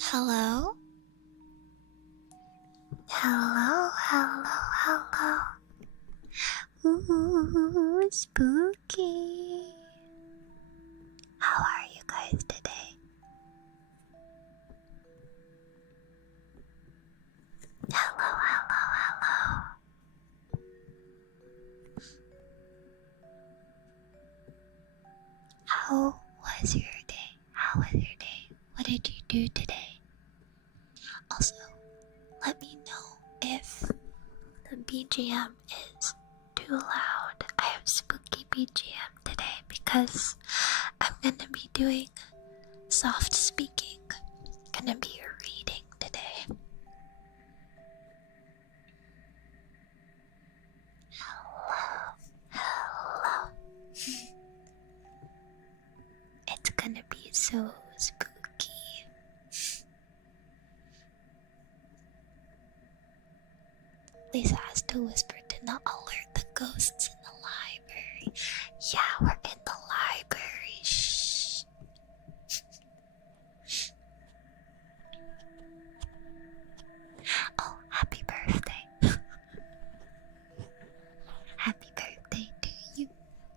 Hello? Hello, hello, hello. Ooh, spooky. How are you guys today? Hello, hello, hello. How was your day? How was your day? What did you do today? Also, let me know if the BGM is too loud. I have spooky BGM today because I'm gonna be doing soft speaking. Gonna be reading today. Hello, hello. It's gonna be so spooky. Lisa has to whisper to not alert the ghosts in the library. Yeah, we're in the library. Shh. Oh, happy birthday. Happy birthday to you.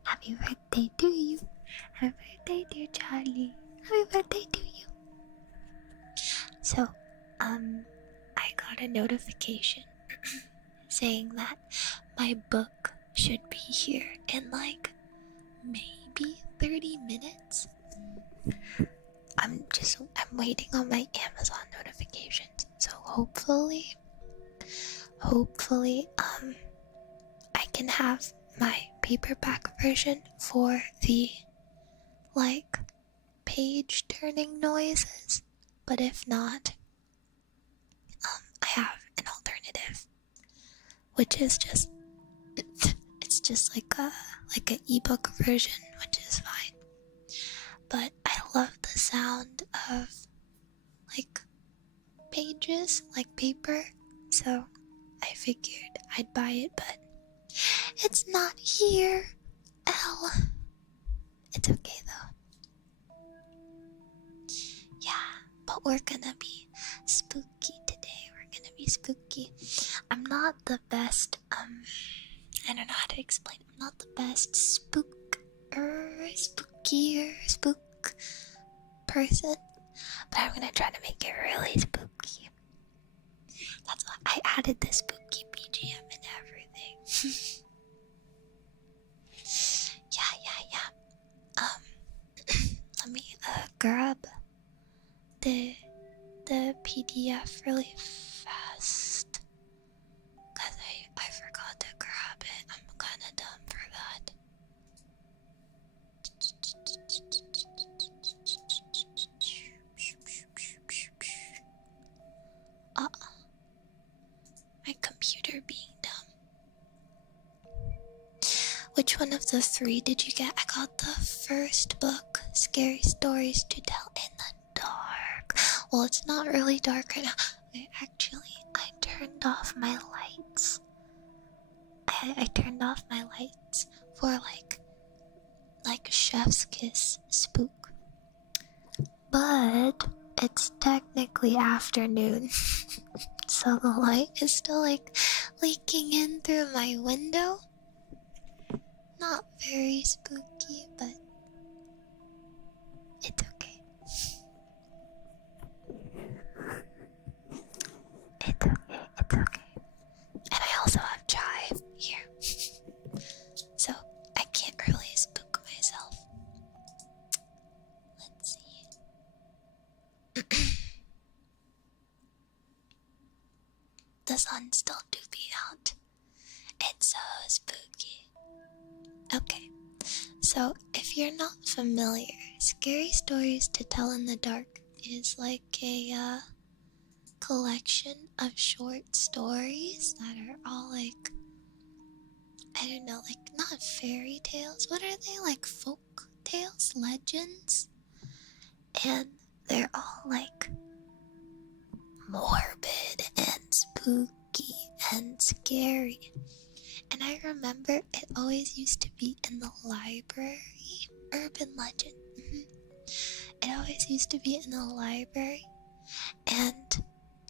Happy birthday to you. Happy birthday, dear Charlie. Happy birthday to you. So, I got a notification saying that my book should be here in like maybe 30 minutes. I'm waiting on my Amazon notifications. So hopefully I can have my paperback version for the like page turning noises. But if not, I have an alternative, which is just it's just like a ebook version, which is fine. But I love the sound of like pages, like paper, so I figured I'd buy it, but it's not here. L. It's okay though. Yeah, but we're gonna be spooky today. We're gonna be spooky. I'm not the best, I don't know how to explain. I'm not the best spook person, but I'm gonna try to make it really spooky. That's why I added the spooky BGM and everything. yeah. Let me grab the PDF really fast, cause I forgot to grab it. I'm kinda dumb for that. My computer being dumb. Which one of the three did you get? I got the first book, Scary Stories to Tell in the Dark. Well, it's not really dark right now. I turned off my lights. I turned off my lights for like chef's kiss spook. But it's technically afternoon. So the light is still like leaking in through my window. Not very spooky, but it's okay. It's okay. And I also have chai here. So I can't really spook myself. Let's see. The sun's still do be out. It's so spooky. Okay, so if you're not familiar, Scary Stories to Tell in the Dark is like a collection of short stories that are all like, I don't know, like not fairy tales. What are they, like folk tales, legends? And they're all like morbid and spooky and scary. And I remember it always used to be in the library. Urban legend. It always used to be in the library and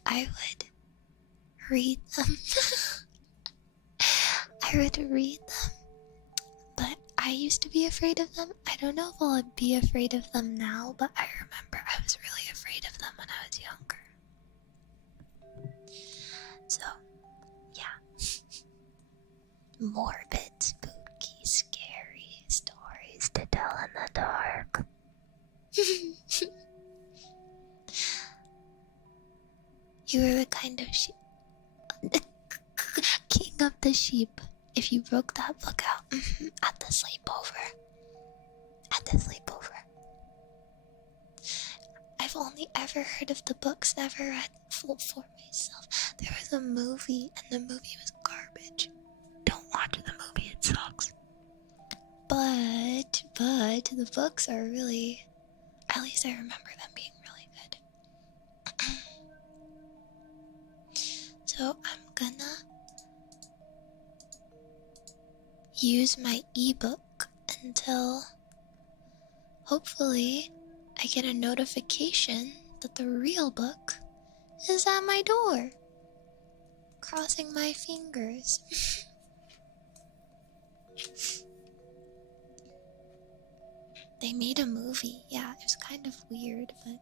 I would read them. I would read them, but I used to be afraid of them. I don't know if I'll be afraid of them now, but I remember I was really afraid of them when I was younger. So, yeah. Morbid, spooky, scary stories to tell in the dark. You were the kind of king of the sheep. If you broke that book out at the sleepover. At the sleepover. I've only ever heard of the books, never read full for myself. There was a movie, and the movie was garbage. Don't watch the movie, it sucks. But the books are really, at least I remember them being really good. So I'm gonna use my ebook until hopefully I get a notification that the real book is at my door. Crossing my fingers. They made a movie. Yeah, it was kind of weird, but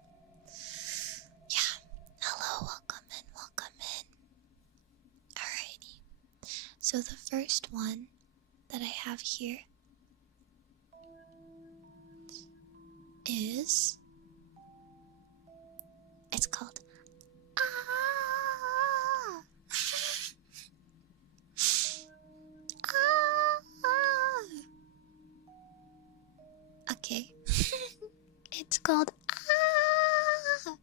yeah. Hello, welcome in, welcome in. Alrighty. So the first one that I have here is, it's called Ah. Ah. Okay. It's called Ah.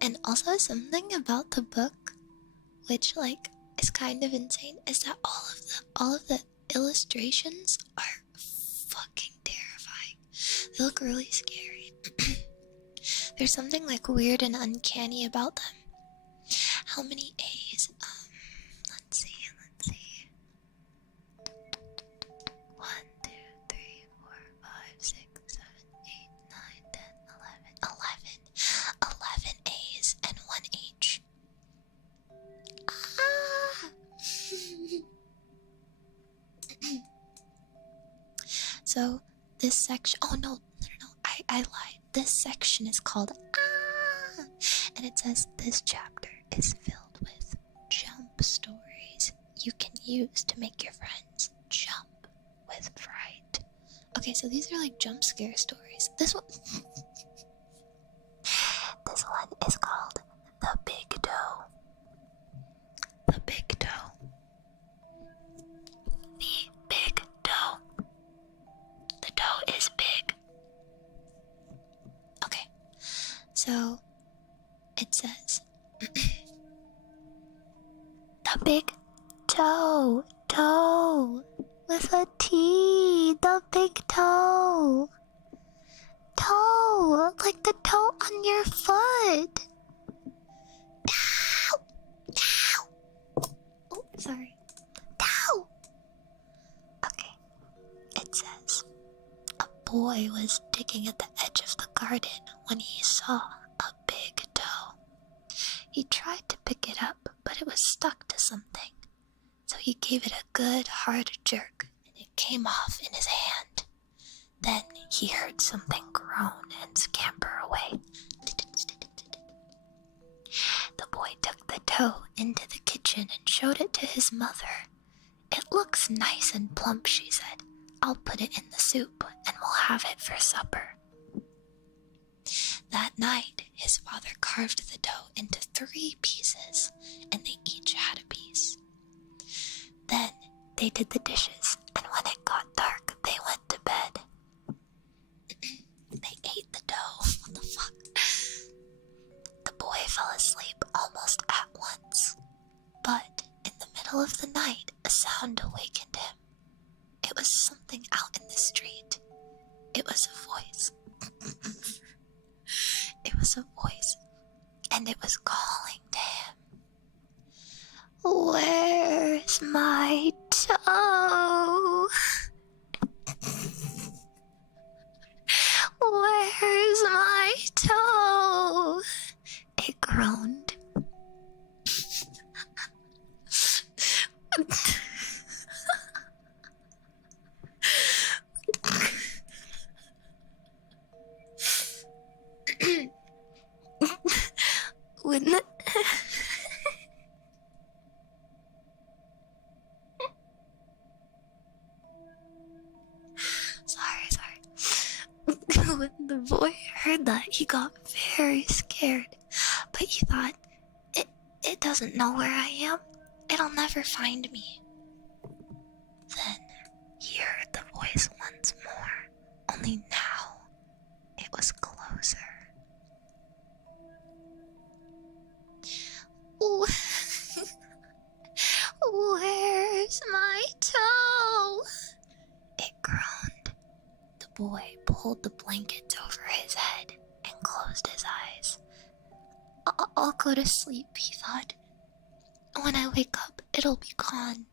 And also something about the book which like is kind of insane is that all of the illustrations are fucking terrifying. They look really scary. There's something like weird and uncanny about them. How many A's? Let's see. 1, 2, 3, 4, 5, 6, 7, 8, 9, 10, 11. 11 A's and 1 H. Ah! So this section, oh no, I lied. This section is called Ah! And it says this chapter is filled with jump stories you can use to make your friends jump with fright. Okay, so these are like jump scare stories. This one is called The Big Toe. The Big Toe. The Big Toe. The toe is big. Okay, so it says the big toe, with a T, the big toe. Toe, like the toe on your foot. Toe. Oh, sorry. Toe. Okay, it says a boy was digging at the edge of the garden when he saw a big toe. He tried to pick it up, but it was stuck to something. So he gave it a good hard jerk, and it came off in his hand. Then he heard something groan and scamper away. The boy took the toe into the kitchen and showed it to his mother. It looks nice and plump, she said. I'll put it in the soup, and we'll have it for supper. That night, his father carved the toe into 3 pieces, and they each had a piece. Then they did the dishes, and when it got dark, they went to bed. They ate the dough. What the fuck? The boy fell asleep almost at once. But in the middle of the night, a sound awakened him. It was something out in the street. It was a voice. It was a voice, and it was calling to him. Where's my toe? Where's my toe? It groaned. When the sorry. When the boy heard that, he got very scared. But he thought, it doesn't know where I am. It'll never find me. Then he heard the voice once more, only now it was closer. Where's my toe? It groaned. The boy pulled the blankets over his head and closed his eyes. I'll go to sleep, he thought. When I wake up, it'll be gone.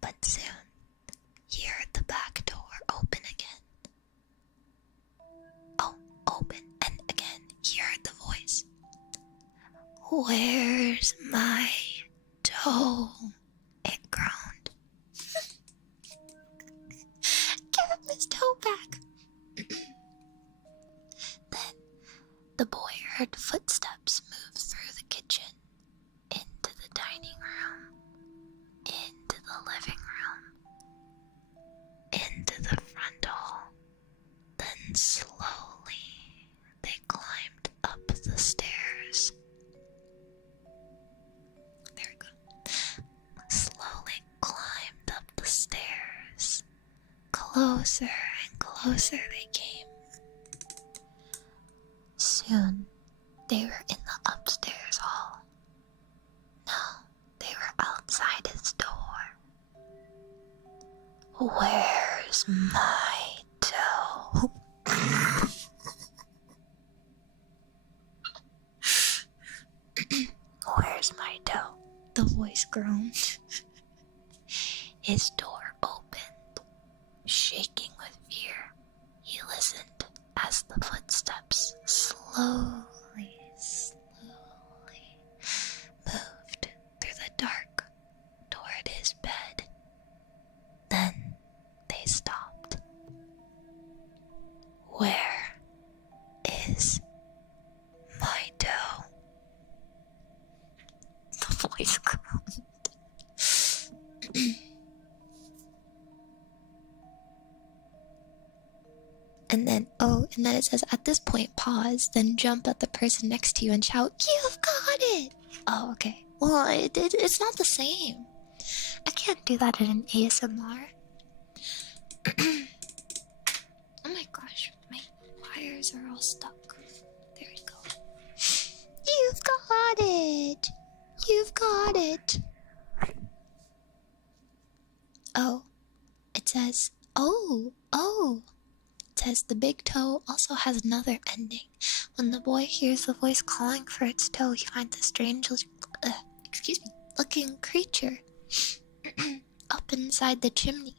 But soon, he heard the back door open again. Oh, open, and again he heard the voice. Where's my toe? It groaned. Give him his toe back. Then the boy heard footsteps move through the kitchen, into the dining room, into the living room, into the front hall. Then slowly they climbed up the stairs. There we go. Slowly climbed up the stairs. Closer and closer they came. Soon, they were in the upstairs hall. Now, they were outside his door. Where's my toe? Where's my toe? The voice groaned. His door opened. Shaking with fear, he listened as the footsteps slowly moved through the dark toward his bed. Then they stopped. Where is my toe? The voice groaned. And then it says, at this point, pause, then jump at the person next to you and shout, "You've got it!" Oh, okay. Well, it's not the same. I can't do that in an ASMR. Oh my gosh, my wires are all stuck. There we go. You've got it! You've got it! Oh, it says, oh. It says the big toe also has another ending. When the boy hears the voice calling for its toe, he finds a strange, looking creature up inside the chimney.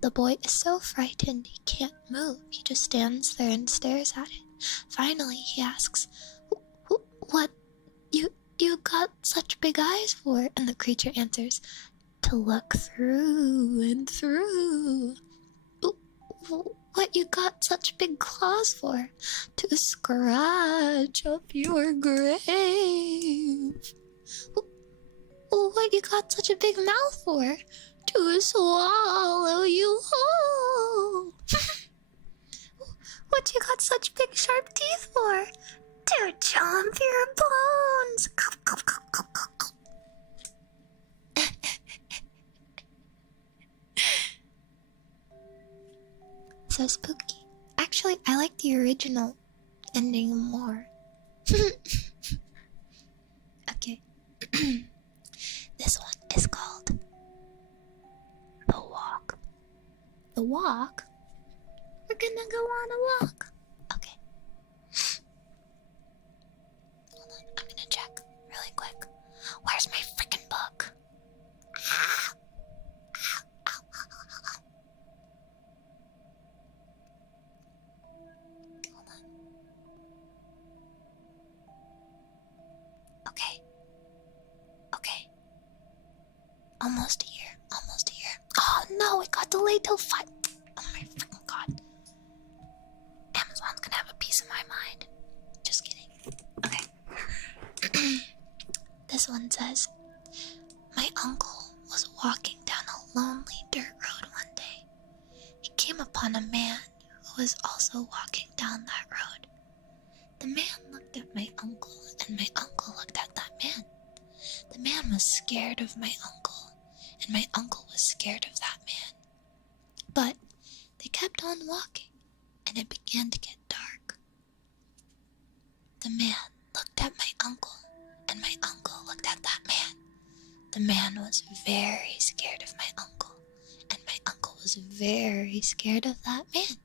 The boy is so frightened he can't move. He just stands there and stares at it. Finally, he asks, "What you got such big eyes for?" And the creature answers, "To look through and through." "What you got such big claws for?" "To scratch up your grave." "What you got such a big mouth for?" "To swallow you whole." "What you got such big sharp teeth for?" "To chomp your bones." So spooky. Actually, I like the original ending more. Okay. This one is called The Walk. The Walk? We're gonna go on a walk. Okay. Hold on, I'm gonna check really quick. Where's my freaking book? Almost here. Almost here. Oh no, it got delayed till 5. Oh my freaking god. Amazon's gonna have a piece of my mind. Just kidding. Okay. This one says, my uncle was walking down a lonely dirt road one day. He came upon a man who was also walking down that road. The man looked at my uncle, and my uncle looked at that man. The man was scared of my uncle, and my uncle was scared of that man. But they kept on walking, and it began to get dark. The man looked at my uncle, and my uncle looked at that man. The man was very scared of my uncle, and my uncle was very scared of that man.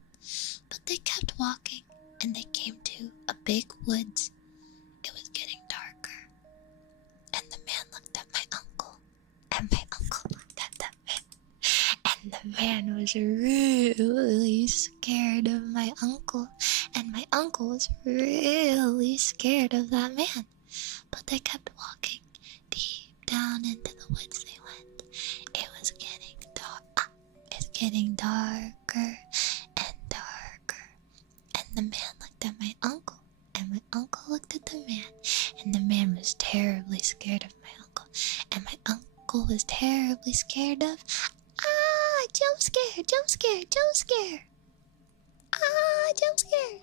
But they kept walking, and they came to a big woods. It was getting darker, and the man looked at my uncle, and my uncle looked at that man, and the man was really scared of my uncle, and my uncle was really scared of that man. But they kept walking. Deep down into the woods they went. It was getting dark. It's getting darker and darker. And the man looked at my uncle, and my uncle looked at the man, and the man was terribly scared of my uncle, and my uncle was terribly scared of jump scare, jump scare, jump scare. Jump scare.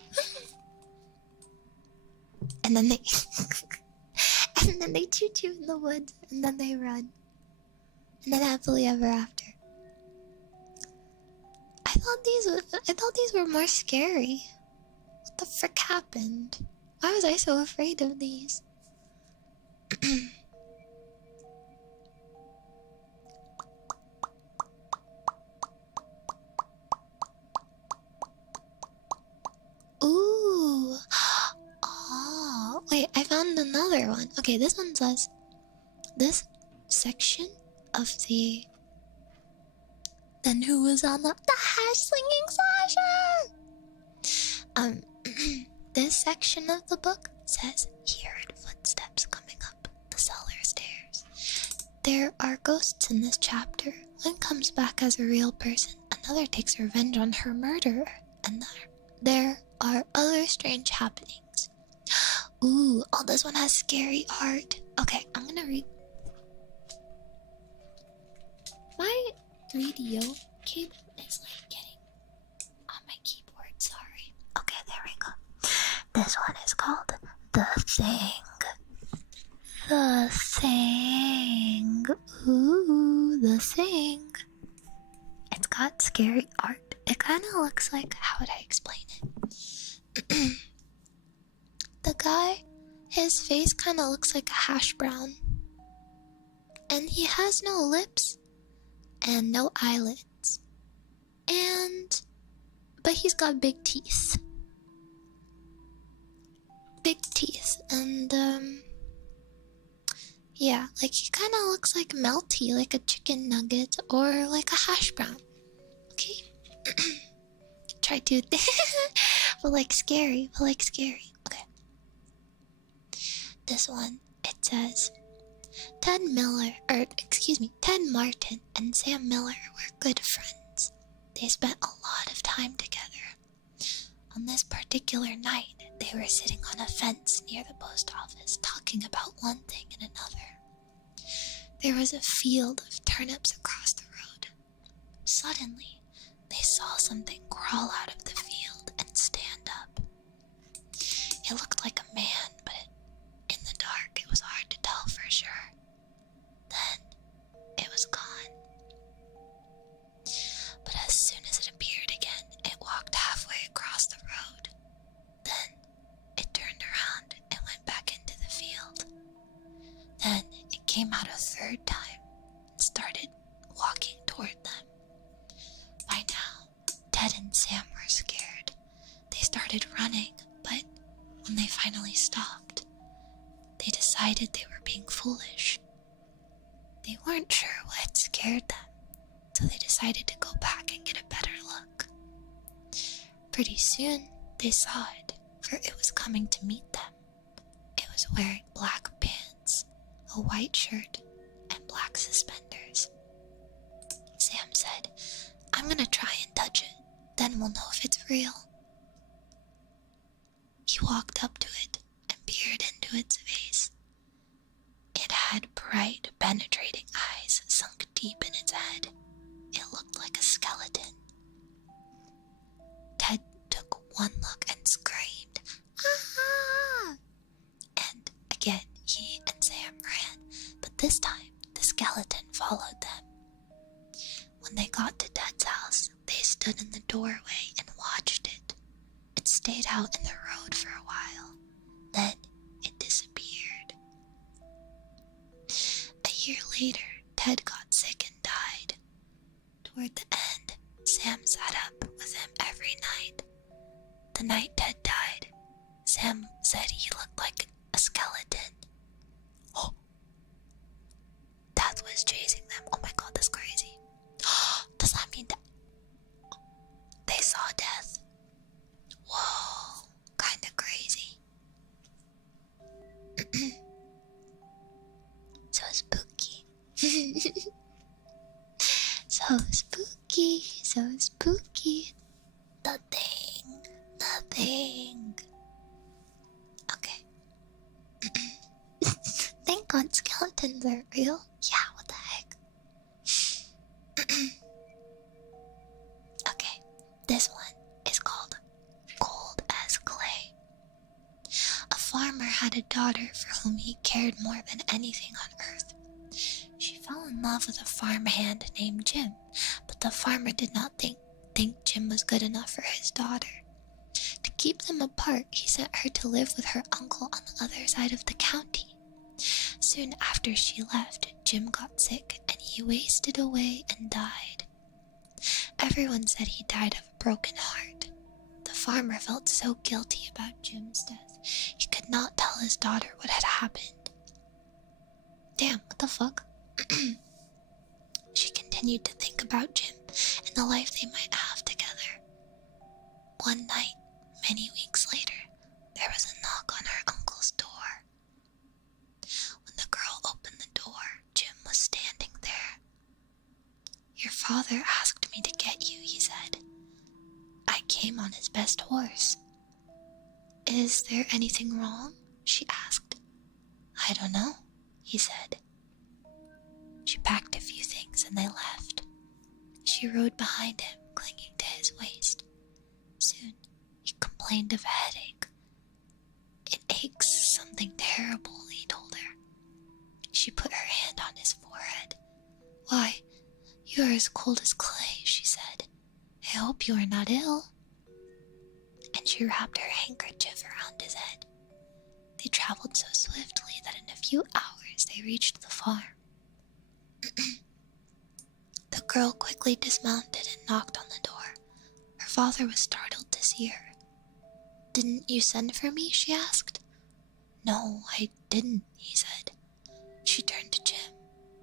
And then they and then they choo-choo in the woods, and then they run. And then happily ever after. I thought these were more scary. What the frick happened? Why was I so afraid of these? Ooh. Oh, wait, I found another one. Okay, this one says, this section of the... Then who was on the hash slinging slasher? This section of the book says, he heard footsteps coming up the cellar stairs. There are ghosts in this chapter. One comes back as a real person, another takes revenge on her murderer, and there are other strange happenings. Ooh, oh, this one has scary art. Okay, I'm gonna read. My 3DO cable is like getting on my keyboard, sorry. Okay, there we go. This one is called The Thing. The Thing. Ooh, The Thing. It's got scary art. It kind of looks like, how would I explain it? The guy, his face kind of looks like a hash brown. And he has no lips and no eyelids. But he's got big teeth. Big teeth. And, yeah, like he kind of looks like melty, like a chicken nugget or like a hash brown. Okay? Try to, but like scary. Okay. This one, it says, Ted Martin and Sam Miller were good friends. They spent a lot of time together. On this particular night, they were sitting on a fence near the post office talking about one thing and another. There was a field of turnips across the road. Suddenly, they saw something crawl out of the field and stand up. It looked like a man, but in the dark, it was hard to tell for sure. Then, it was gone. But as soon as it appeared again, it walked halfway across the road. Then, it turned around and went back into the field. Then, it came out a third time and started walking toward them. By now, Ted and Sam were scared. They started running, but when they finally stopped, they decided they were being foolish. They weren't sure what scared them, so they decided to go back and get a better look. Pretty soon, they saw it, for it was coming to meet them. It was wearing black pants, a white shirt, and black suspenders. I'm gonna try and touch it. Then we'll know if it's real. He walked up to it and peered into its face. It had bright, penetrating eyes sunk deep in its head. It looked like a skeleton. Ted took one look and screamed, "Ah!" And again, he and Sam ran, but this time the skeleton followed them. When they got to Ted's house, they stood in the doorway and watched it. It stayed out in the road for a while. Then it disappeared. A year later, Ted got sick and died. Toward the end, Sam sat up with him every night. The night Ted died, Sam said he looked like a skeleton. Oh! Death was chasing them. Oh my god, that's crazy. Does that mean that they saw death? Whoa, kinda crazy. So spooky. So spooky, so spooky. Nothing. Okay. Thank God skeletons are real. Yeah, what the heck? Okay, this one is called Cold as Clay. A farmer had a daughter for whom he cared more than anything on earth. She fell in love with a farmhand named Jim, but the farmer did not think Jim was good enough for his daughter. To keep them apart, he sent her to live with her uncle on the other side of the county. Soon after she left, Jim got sick and he wasted away and died. Everyone said he died of a broken heart. The farmer felt so guilty about Jim's death, he could not tell his daughter what had happened. Damn, what the fuck? She continued to think about Jim and the life they might have together. One night, many weeks later, there was a knock on her uncle's door. When the girl opened the door, Jim was standing there. "Your father asked me to get you," he said. "I came on his best horse." "Is there anything wrong?" she asked. "I don't know," he said. She packed a few things and they left. She rode behind him, clinging to his waist. Soon, he complained of a headache. "It aches something terrible," he told her. She put her hand on his forehead. "Why, you are as cold as clay," she said. "I hope you are not ill." And she wrapped her handkerchief around his head. They traveled so swiftly that in a few hours they reached the farm. The girl quickly dismounted and knocked on the door. Her father was startled to see her. "Didn't you send for me?" she asked. "No, I didn't," he said. She turned to Jim,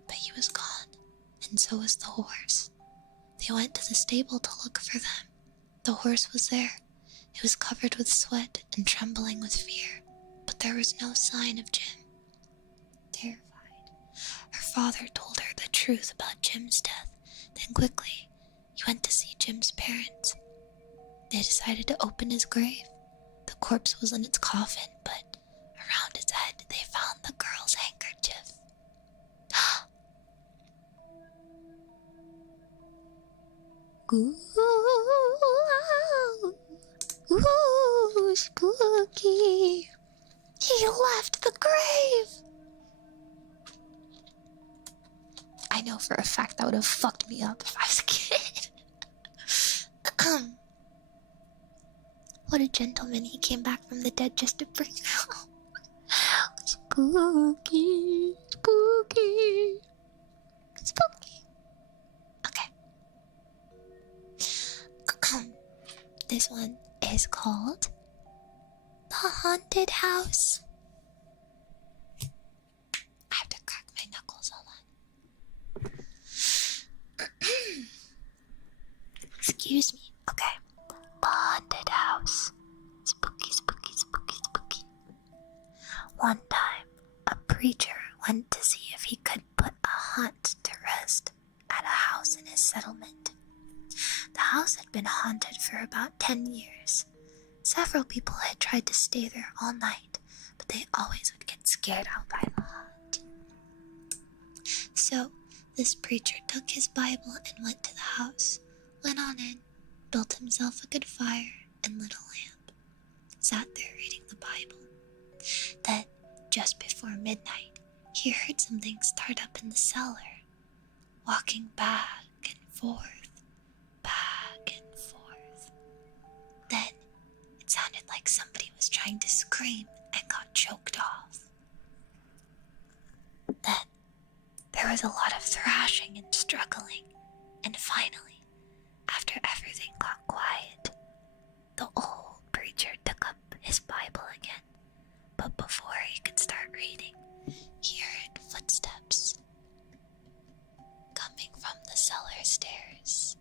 but he was gone, and so was the horse. They went to the stable to look for them. The horse was there. It was covered with sweat and trembling with fear, but there was no sign of Jim. Terrified, her father told her the truth about Jim's death. Then quickly, he went to see Jim's parents. They decided to open his grave. The corpse was in its coffin, but around its head they found the girl's handkerchief. Ooh, spooky. He left the grave. I know for a fact that would have fucked me up if I was a kid. What a gentleman. He came back from the dead just to bring her home. Spooky. Spooky. Spooky. Okay. This one is called The Haunted House. I have to crack my knuckles, hold on. Excuse me. Okay. The Haunted House. Spooky, spooky, spooky, spooky. One time, a preacher went to see if he could put a haunt to rest at a house in his settlement. The house had been haunted for about 10 years. Several people had tried to stay there all night, but they always would get scared out by the haunt. So, this preacher took his Bible and went to the house, went on in, built himself a good fire and lit a lamp, sat there reading the Bible. Then, just before midnight, he heard something start up in the cellar, walking back and forth, back and forth. Then, it sounded like somebody was trying to scream and got choked off. Then, there was a lot of thrashing and struggling, and finally, after everything got quiet, the old preacher took up his Bible again. But before he could start reading, he heard footsteps coming from the cellar stairs.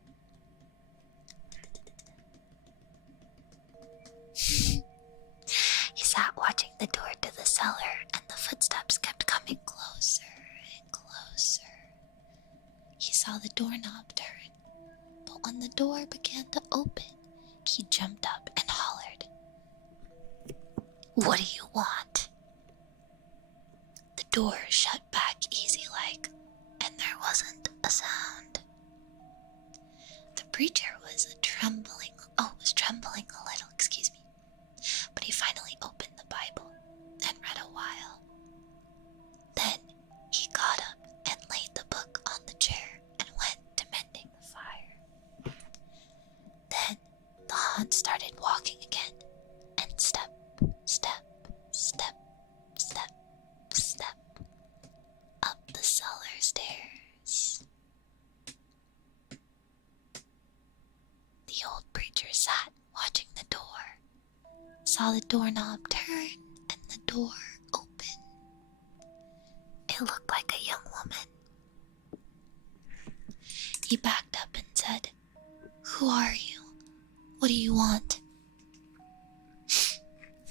He sat watching the door to the cellar, and the footsteps kept coming closer and closer. He saw the doorknob turn, but when the door began to open, he jumped up and hollered, "What do you want?" The door shut back easy like, and there wasn't a sound. The preacher was trembling a little, but he finally opened the Bible and read a while. Then he got up and laid the book on the chair and went to mending the fire. Then the haunt started walking again, and step, step, step, step, step, up the cellar stairs. The old preacher sat watching the door, saw the doorknob turn and the door open. It looked like a young woman. He backed up and said, "Who are you? What do you want?"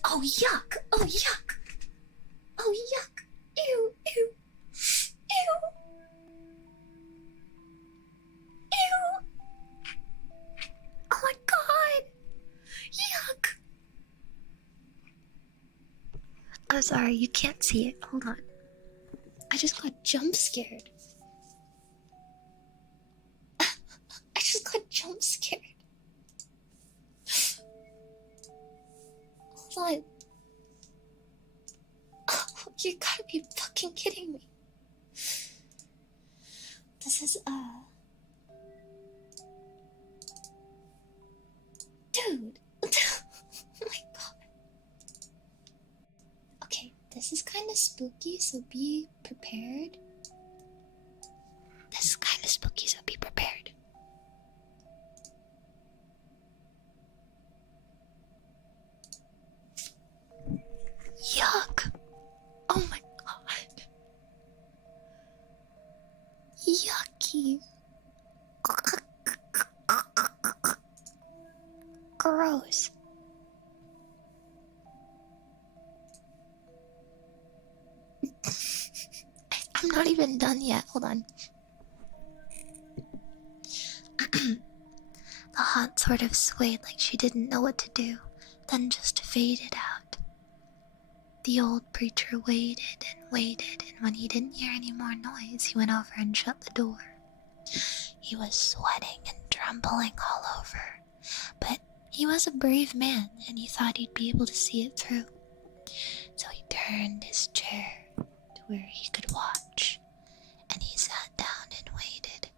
"Oh, yuck! Oh, yuck! Oh, yuck! Ew, ew, ew! Ew! Oh my god! Yuck!" I'm sorry, you can't see it. Hold on. I just got jump scared. I just got jump scared. Hold on. Oh, you gotta be fucking kidding me. This is, Dude. Oh my god. Okay, this is kind of spooky, so be prepared. This is kind of spooky, so be prepared. Yuck! Oh my god. Yucky. Gross. I'm not even done yet. Hold on. The haunt sort of swayed like she didn't know what to do, then just faded out. The old preacher waited and waited, and when he didn't hear any more noise, he went over and shut the door. He was sweating and trembling all over, but he was a brave man, and he thought he'd be able to see it through. So he turned his chair to where he could watch, and he sat down and waited.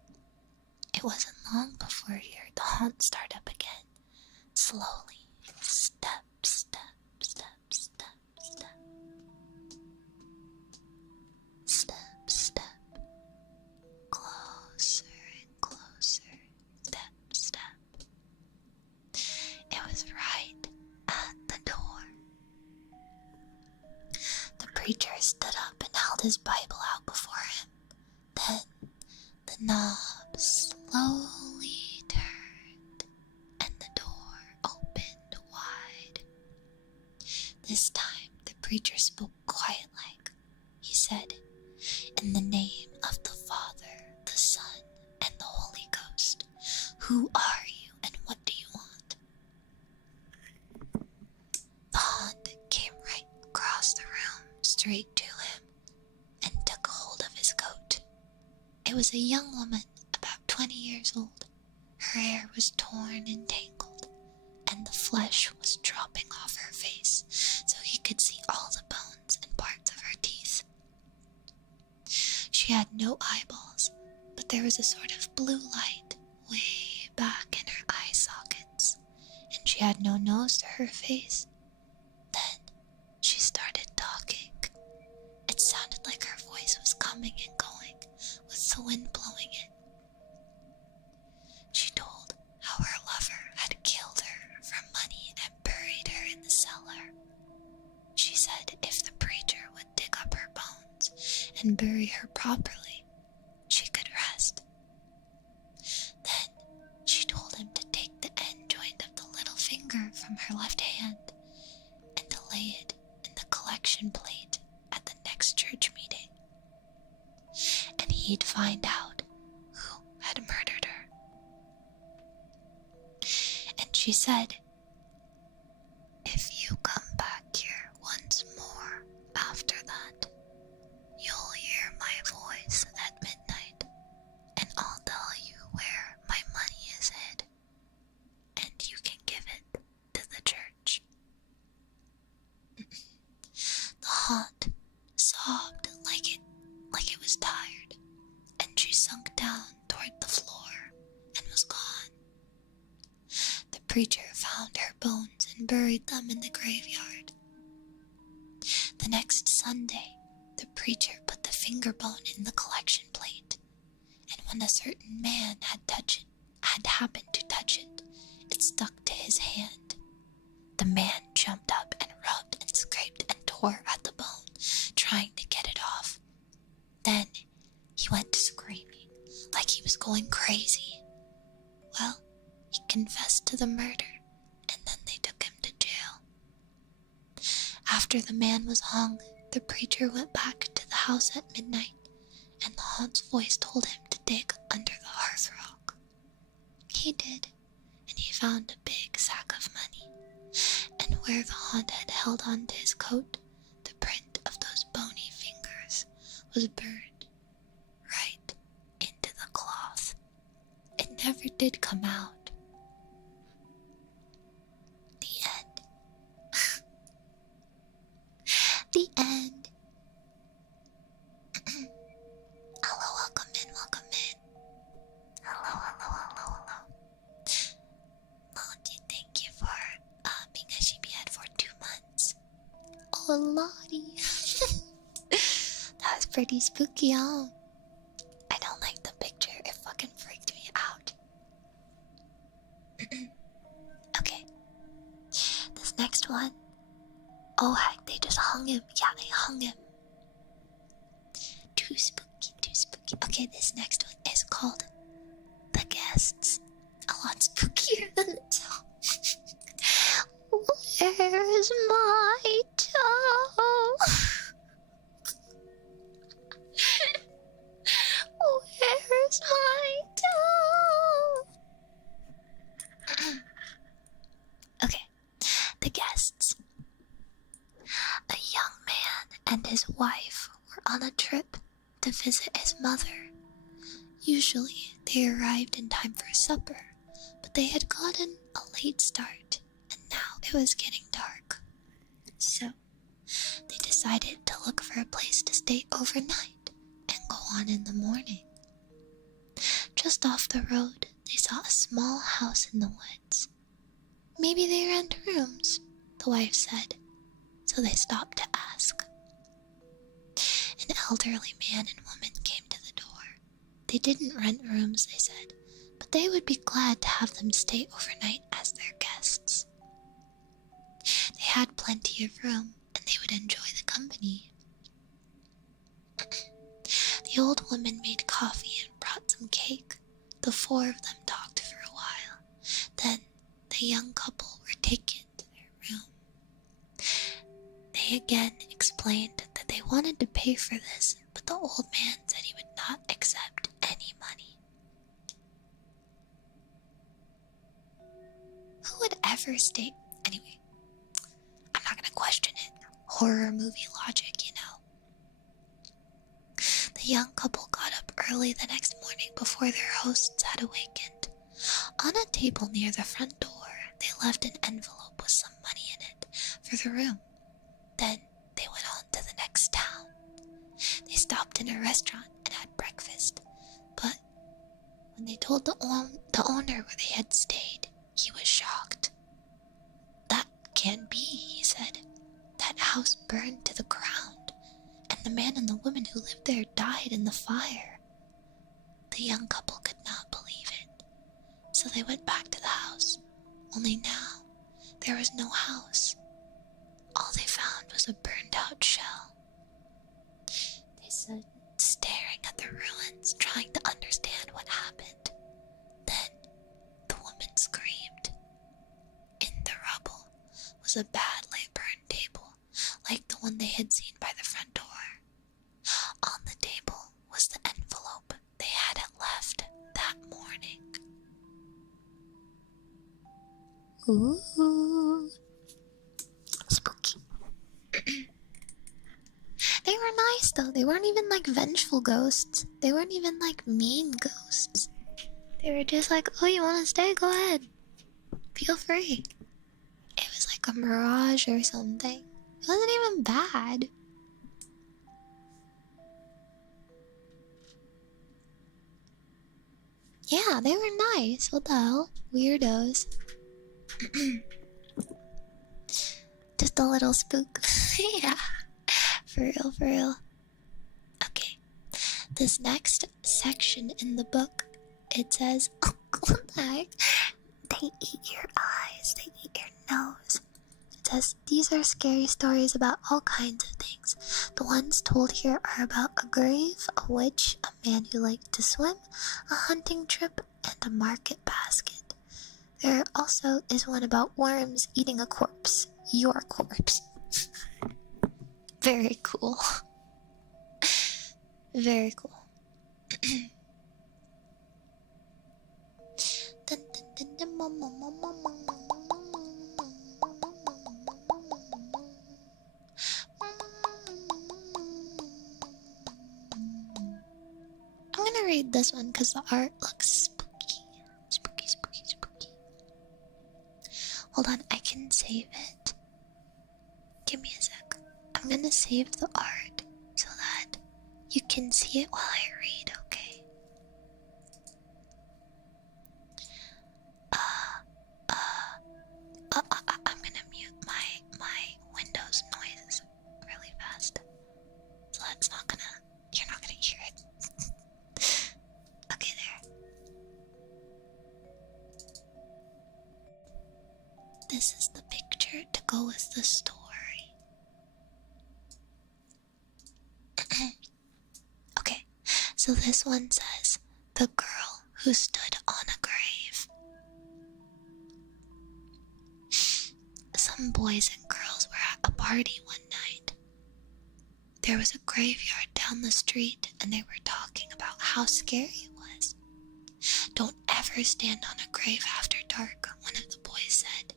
It wasn't long before he heard the haunt start up again, slowly, step, step, step, step, step. Step, step. Closer and closer, step, step. It was right at the door. The preacher stood up and held his Bible out before him. Then the knob slowly turned and the door opened wide. This time the preacher spoke quiet-like. He said, "In the name of the Father, the Son, and the Holy Ghost, Who are you and what do you want? The haunt came right across the room, straight to him, and took hold of his coat. It was a young woman, about 20 years old. Her hair was torn and tangled, and the flesh was dropping off her face, so he could see all the bones and parts of her teeth. She had no eyeballs, but there was a sort of blue light way back in her eye sockets, and she had no nose to her face. Then she started talking. It sounded like her voice was coming and going, with the wind blowing it. She told how her lover had killed her for money and buried her in the cellar. She said if the preacher would dig up her bones and bury her properly, she could rest. Then she told him to take the end joint of the little finger from her left hand and to lay it in the collection plate at the next church meeting, and he'd find out who had murdered her. And she said, if you come back here once more after that, you'll hear my voice at midnight, and I'll tell you where my money is hid, and you can give it to the church. The haunt sobbed like it was tired, and she sunk down toward the floor and was gone. The preacher found her bones and buried them in the graveyard. The next Sunday, the preacher put the finger bone in the collection plate, and when a certain man had happened to touch it, it stuck to his hand. The man jumped up and rubbed and scraped and tore at the bone, trying to get it off. Then he went screaming like he was going crazy. Well, he confessed to the murder, and then they took him to jail. After the man was hung, the preacher went back to the house at midnight, and the haunt's voice told him to dig under the hearth rug. He did, and he found a big sack of money, and where the haunt had held on to his coat, the print of those bony fingers was burned right into the cloth. It never did come out. The end. The end. Hello, welcome in, welcome in. Hello, hello, hello, hello. Lottie, thank you for being a sheepyhead for 2 months. Oh, Lottie. That was pretty spooky, huh? I don't like the picture. It fucking freaked me out. Okay. This next one. Oh heck, they just hung him. Yeah, they hung him. Too spooky, too spooky. Okay, this next one is called The Guests. A lot spookier than the song. Where's my toe? Where's my toe? Okay, The Guests. A young man and his wife were on a trip to visit his mother. Usually, they arrived in time for supper, but they had gotten a late start, and now it was getting dark. So, they decided to look for a place to stay overnight and go on in the morning. Just off the road, they saw a small house in the woods. Maybe they rent rooms, the wife said, so they stopped to ask. An elderly man and woman came to the door. They didn't rent rooms, they said, but they would be glad to have them stay overnight as their guests. They had plenty of room, and they would enjoy the company. The old woman made coffee and brought some cake. The 4 of them talked for a while. Then the young couple were taken to their room. They again explained that they wanted to pay for this, but the old man said he would not accept any money. who would ever stay? Anyway, I'm not gonna question it. Horror movie logic, you know. The young couple got up early the next morning before their hosts had awakened. On a table near the front door, they left an envelope with some money in it for the room. Then they went on to the next town. They stopped in a restaurant and had breakfast, but when they told the owner where they had stayed, he was shocked. That can't be, he said. That house burned to the ground, and the man and the woman who lived there died in the fire. The young couple could not believe it, so they went back to the house. Only now, there was no house. All they found was a burned-out shell. They stood staring at the ruins, trying to understand what happened. Then, the woman screamed. In the rubble was a badly burned table, like the one they had seen by the front door. On the table was the envelope they had left that morning. Ooh. Spooky. They were nice though. They weren't even like vengeful ghosts. They weren't even like mean ghosts. They were just like, oh, you want to stay? Go ahead. Feel free. It was like a mirage or something. It wasn't even bad. Yeah, they were nice. What the hell? Weirdos. Just a little spook. Yeah. For real, for real. Okay. This next section in the book, it says, what the heck? They eat your eyes, they eat your nose. It says, these are scary stories about all kinds of things. The ones told here are about a grave, a witch, a man who liked to swim, a hunting trip, and a market basket. There also is one about worms eating a corpse. Your corpse. Very cool. Very cool. I'm gonna read this one because the art looks spooky. Spooky, spooky, spooky. Hold on, I can save it. Give me a sec. I'm gonna save the art so that you can see it while I read, okay? I'm gonna mute my Windows noises really fast. So that's not gonna, you're not gonna hear it. Okay, there. This is the picture to go with the story. Okay, so this one says, the girl who stood on a grave. Some boys and girls were at a party one night. There was a graveyard down the street and they were talking about how scary it was. Don't ever stand on a grave after dark, one of the boys said.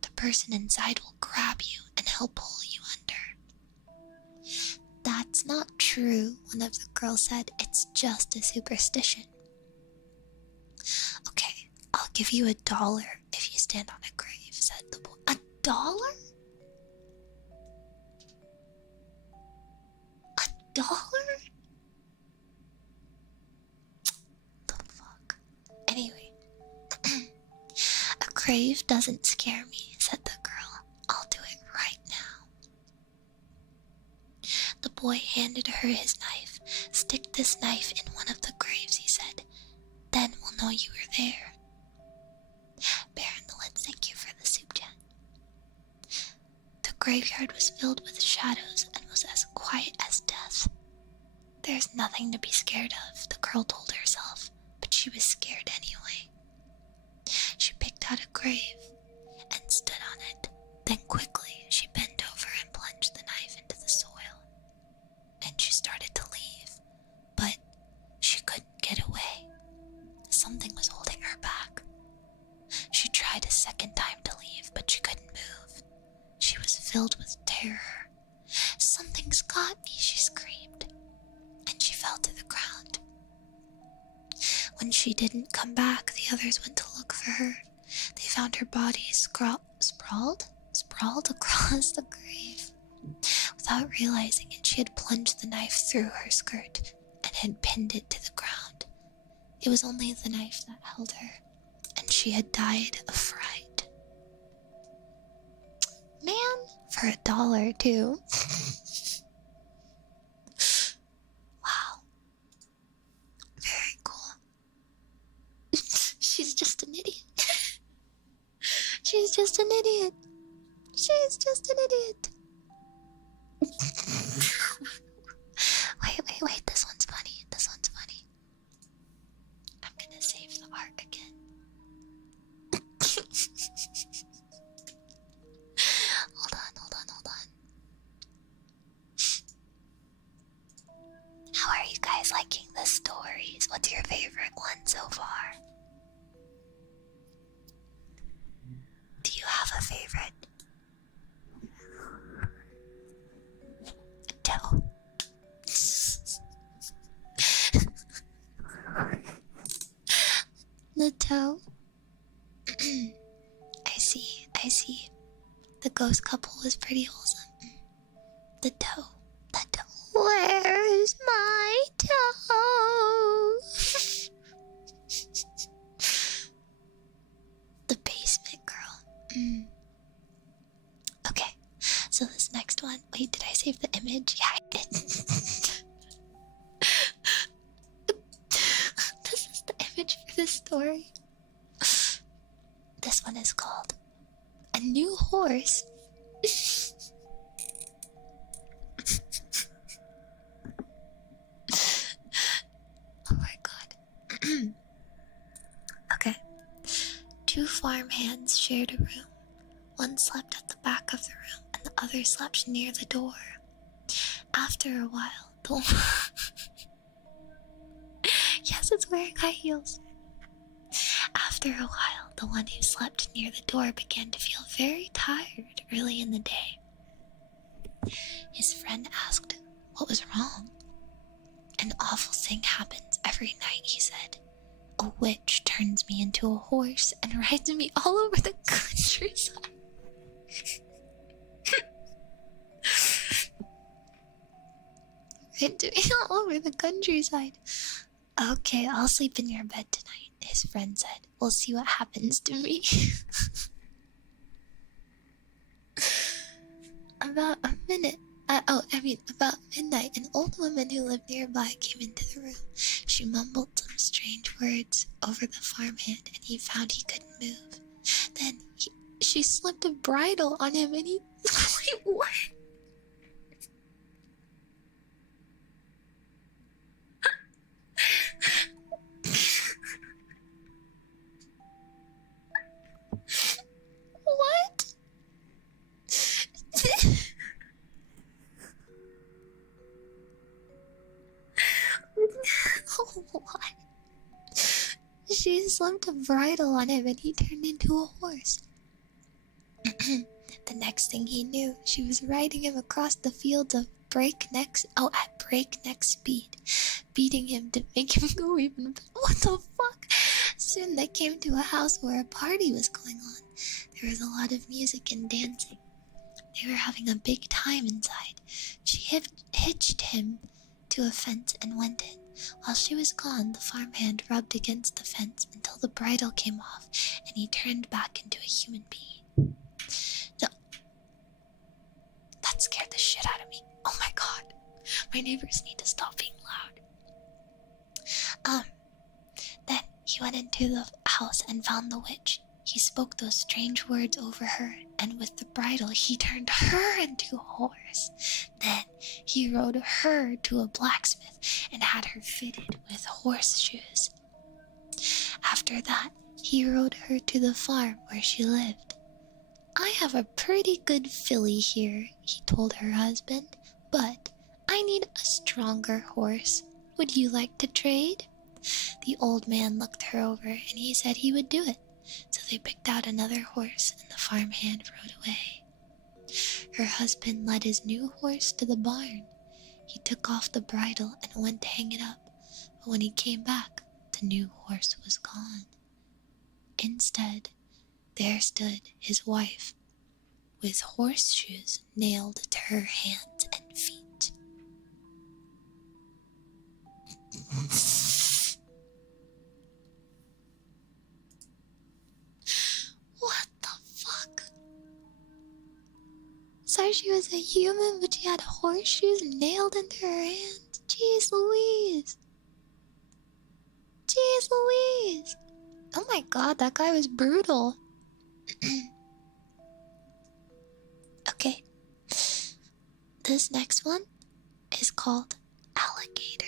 The person inside will grab you and he'll pull you under. That's not true, one of the girls said. It's just a superstition. Okay, I'll give you $1 if you stand on a grave, said the boy. $1? $1? The fuck? Anyway. A grave doesn't scare me, said the girl. I'll do it right now. The boy handed her his knife. Stick this knife in one of the graves, he said. Then we'll know you were there. Baron the Lid, thank you for the soup, Jen. The graveyard was filled with shadows and was as quiet as death. There's nothing to be scared of, the girl told herself, but she was scared anyway. She picked out a grave and stood on it. Then quickly she bent over and plunged the knife into the soil. And she started to leave, but she couldn't get away. Something was holding her back. She tried as second time to leave, but she couldn't move. She was filled with terror. "Something's got me," she screamed, and she fell to the ground. When she didn't come back, the others went to look for her. They found her body sprawled across the grave. Without realizing it, she had plunged the knife through her skirt and had pinned it to the ground. It was only the knife that held her, and she had died of fright. Man, for $1 too. Wow. Very cool. She's just an idiot. She's just an idiot. She's just an idiot. Wait, this one's funny. This one's funny. I'm gonna save the art again. Hold on. How are you guys liking the stories? What's your favorite one so far? Do you have a favorite? A toe. The toe. I see. The ghost couple was pretty wholesome. The toe. Where's my toe? The basement girl. Okay, so this next one. Wait, did I save the image? Yeah, I did. This is the image for this story. This one is called A New Horse. Oh my god. Okay. 2 farmhands shared a room. One slept at the back of the room, and the other slept near the door. After a while, yes, it's wearing high heels. After a while, the one who slept near the door began to feel very tired early in the day. His friend asked what was wrong. "An awful thing happens every night," he said. "A witch turns me into a horse and rides me all over the countryside." Rides me all over the countryside. "Okay, I'll sleep in your bed tonight," his friend said. "We'll see what happens to me." About midnight, an old woman who lived nearby came into the room. She mumbled some strange words over the farmhand, and he found he couldn't move. Then she slipped a bridle on him, and he... Wait, what? What? What? She slipped a bridle on him and he turned into a horse. The next thing he knew, she was riding him across the fields at breakneck speed, beating him to make him go even better. What the fuck? Soon they came to a house where a party was going on. There was a lot of music and dancing. They were having a big time inside. She hitched him to a fence and went in. While she was gone, the farmhand rubbed against the fence until the bridle came off and he turned back into a human being. That scared the shit out of me. Oh my god. My neighbors need to stop being loud. Then he went into the house and found the witch. He spoke those strange words over her, and with the bridle he turned her into a horse. Then he rode her to a blacksmith and had her fitted with horseshoes. After that, he rode her to the farm where she lived. "I have a pretty good filly here," he told her husband, "but I need a stronger horse. Would you like to trade?" The old man looked her over and he said he would do it. so they picked out another horse and the farmhand rode away. Her husband led his new horse to the barn. He took off the bridle and went to hang it up, but when he came back, the new horse was gone. Instead, there stood his wife, with horseshoes nailed to her hands and feet. What the fuck? So she was a human, but she had horseshoes nailed into her hands? Jeez Louise. Jeez Louise. Oh my god, that guy was brutal. Okay. This next one is called alligator.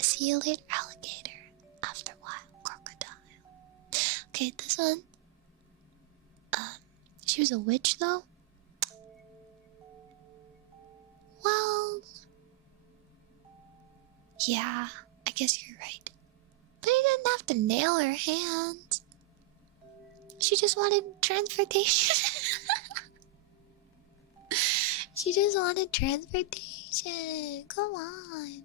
See you later, alligator. After a while, crocodile. Okay, this one. She was a witch though. Well, yeah, I guess you're right. But he didn't have to nail her hands. She just wanted transportation. She just wanted transportation. Come on.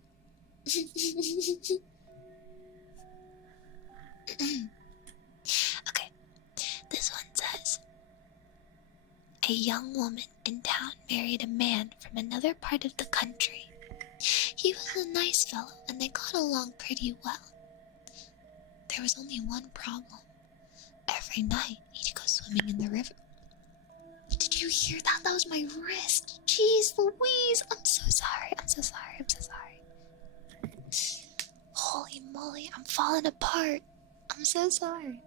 Okay, this one says, a young woman in town married a man from another part of the country. He was a nice fellow and they got along pretty well. There was only one problem. Every night he'd go swimming in the river. Did you hear that? That was my wrist. Jeez Louise, I'm so sorry. I'm so sorry. I'm so sorry. Holy moly, I'm falling apart. I'm so sorry.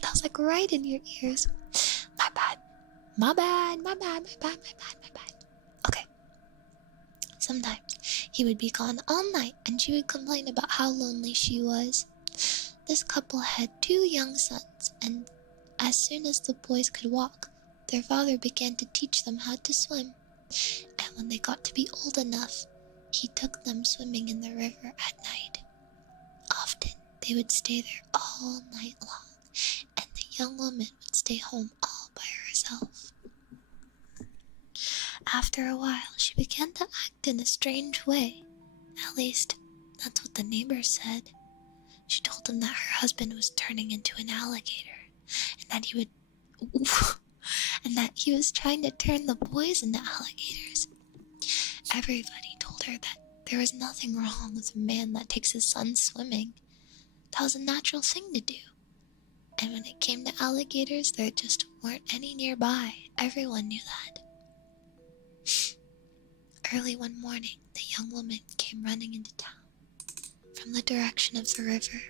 That was like right in your ears. My bad. My bad. My bad. My bad. My bad. My bad. Okay. Sometimes he would be gone all night and she would complain about how lonely she was. This couple had 2 young sons, and as soon as the boys could walk, their father began to teach them how to swim. And when they got to be old enough, he took them swimming in the river at night. Often they would stay there all night long, and the young woman would stay home all by herself. After a while, she began to act in a strange way. At least, that's what the neighbors said. She told them that her husband was turning into an alligator, and that he was trying to turn the boys into alligators. Everybody told her that there was nothing wrong with a man that takes his son swimming. That was a natural thing to do. And when it came to alligators, there just weren't any nearby. Everyone knew that. Early one morning, the young woman came running into town. From the direction of the river,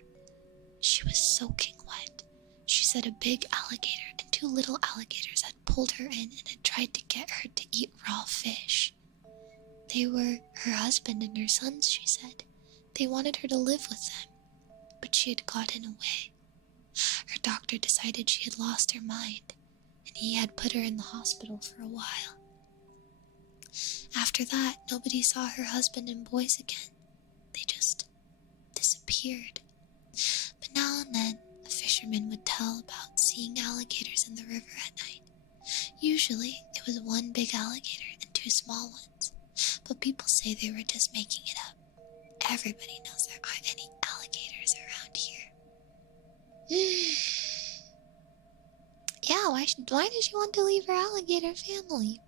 she was soaking wet. She said a big alligator and 2 little alligators had pulled her in and had tried to get her to eat raw fish. They were her husband and her sons, she said. They wanted her to live with them, but she had gotten away. Her doctor decided she had lost her mind, and he had put her in the hospital for a while. After that, nobody saw her husband and boys again. They just disappeared. But now and then, a fisherman would tell about seeing alligators in the river at night. Usually, it was 1 big alligator and 2 small ones, but people say they were just making it up. Everybody knows there aren't any alligators around here. Yeah, why does she want to leave her alligator family?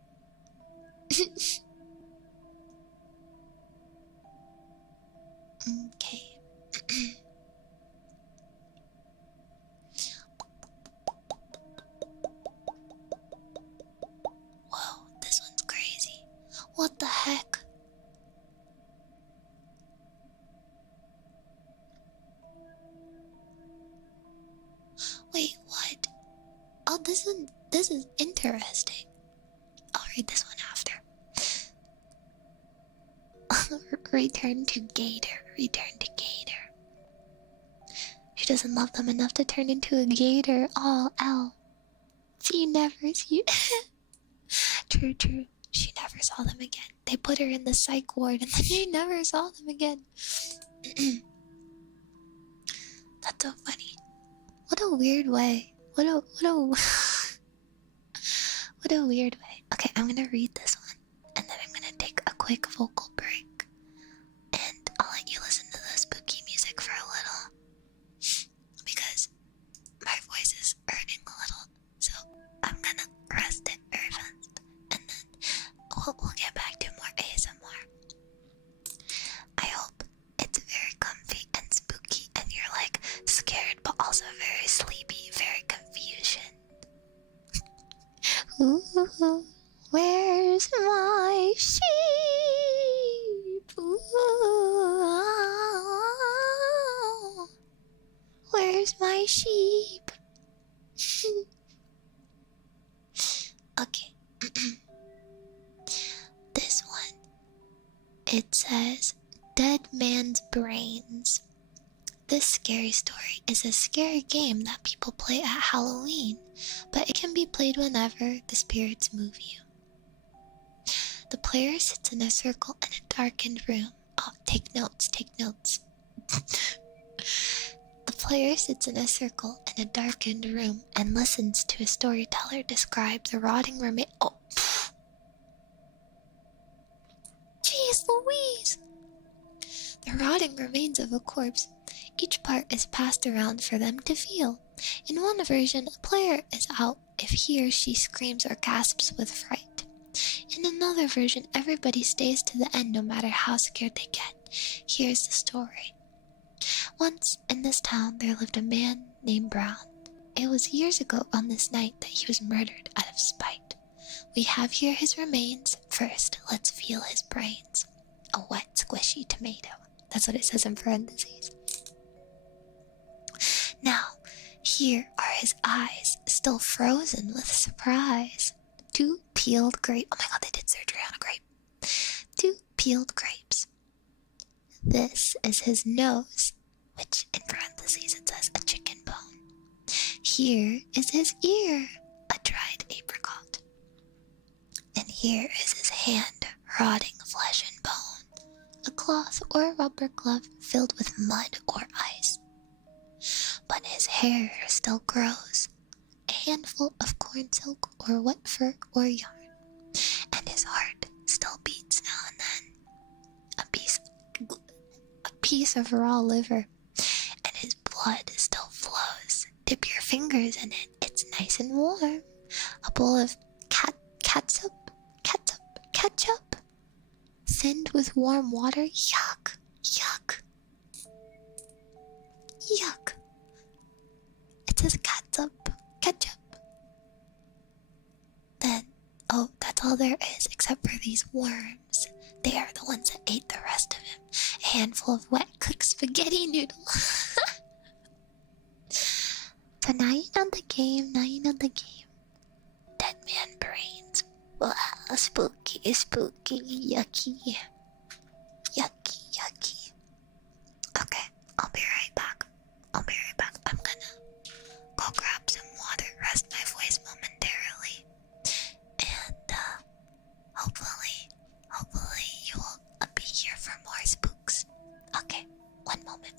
Okay. Whoa, this one's crazy. What the heck? Wait, what? Oh, this is interesting. I'll read this one after. Return to gator. Return to gator. She doesn't love them enough to turn into a gator. Oh, L. See, True. She never saw them again. They put her in the psych ward and then she never saw them again. That's so funny. What a weird way. What a weird way. Okay, I'm gonna read this one, and then I'm gonna take a quick vocal break, and I'll let you listen to the spooky music for a little, because my voice is hurting a little, so I'm gonna rest it very fast, and then we'll get back to more ASMR. I hope it's very comfy and spooky, and you're like scared but also very sleepy, very confusion. Ooh, where's my sheep? Ooh, where's my sheep? Okay. This one. It says, Dead Man's Brains. This scary story is a scary game that people play at Halloween, but it can be played whenever the spirits move you. The player sits in a circle in a darkened room. Oh, take notes, take notes. The player sits in a circle in a darkened room and listens to a storyteller describe the rotting remains. Oh, jeez Louise! The rotting remains of a corpse. Each part is passed around for them to feel. In one version, a player is out if he or she screams or gasps with fright. In another version, everybody stays to the end no matter how scared they get. Here's the story. Once, in this town, there lived a man named Brown. It was years ago on this night that he was murdered out of spite. We have here his remains. First, let's feel his brains. A wet, squishy tomato. That's what it says in parentheses. Now, here are his eyes, still frozen with surprise. 2 peeled grapes. Oh my god, they did surgery on a grape. 2 peeled grapes. This is his nose, which in parentheses it says a chicken bone. Here is his ear, a dried apricot. And here is his hand, rotting flesh and bone. A cloth or a rubber glove filled with mud or ice. But his hair still grows, a handful of corn silk or wet fur or yarn, and his heart still beats now and then. A piece of raw liver, and his blood still flows. Dip your fingers in it, it's nice and warm. A bowl of ketchup, thinned with warm water. Yuck, yuck, yuck. It says ketchup. Then, oh, that's all there is except for these worms. They are the ones that ate the rest of him. A handful of wet cooked spaghetti noodles. So now you know the game, Dead man brains. Wow, spooky, yucky. Yucky. Okay, I'll be right back. I'm gonna go grab some water, rest my voice momentarily, and hopefully you will be here for more spooks. Okay, one moment.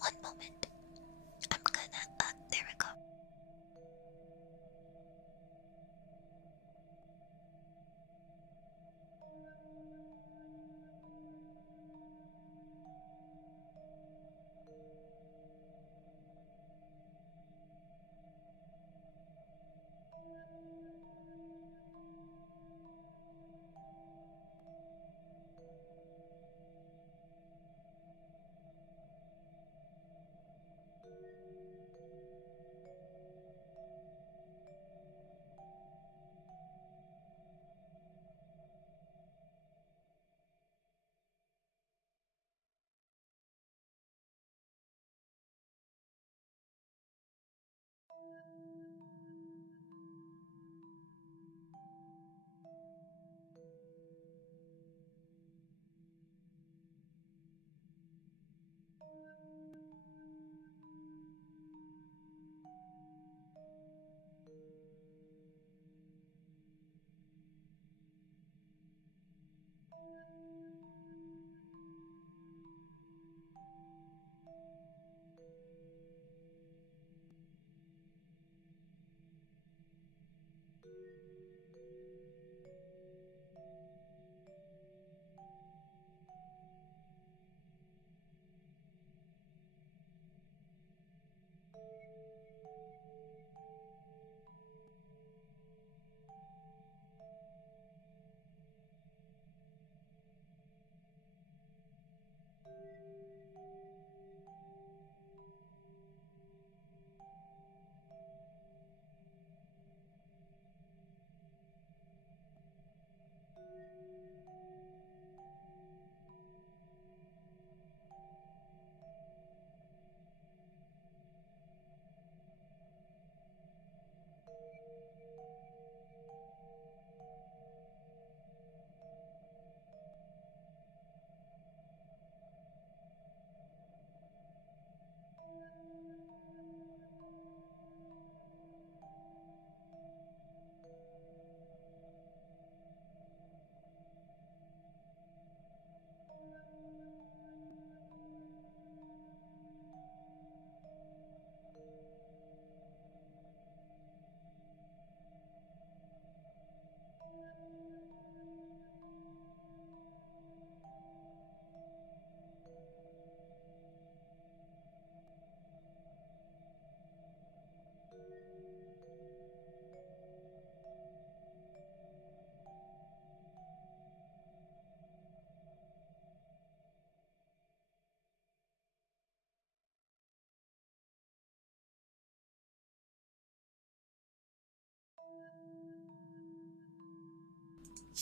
I'm gonna, there we go.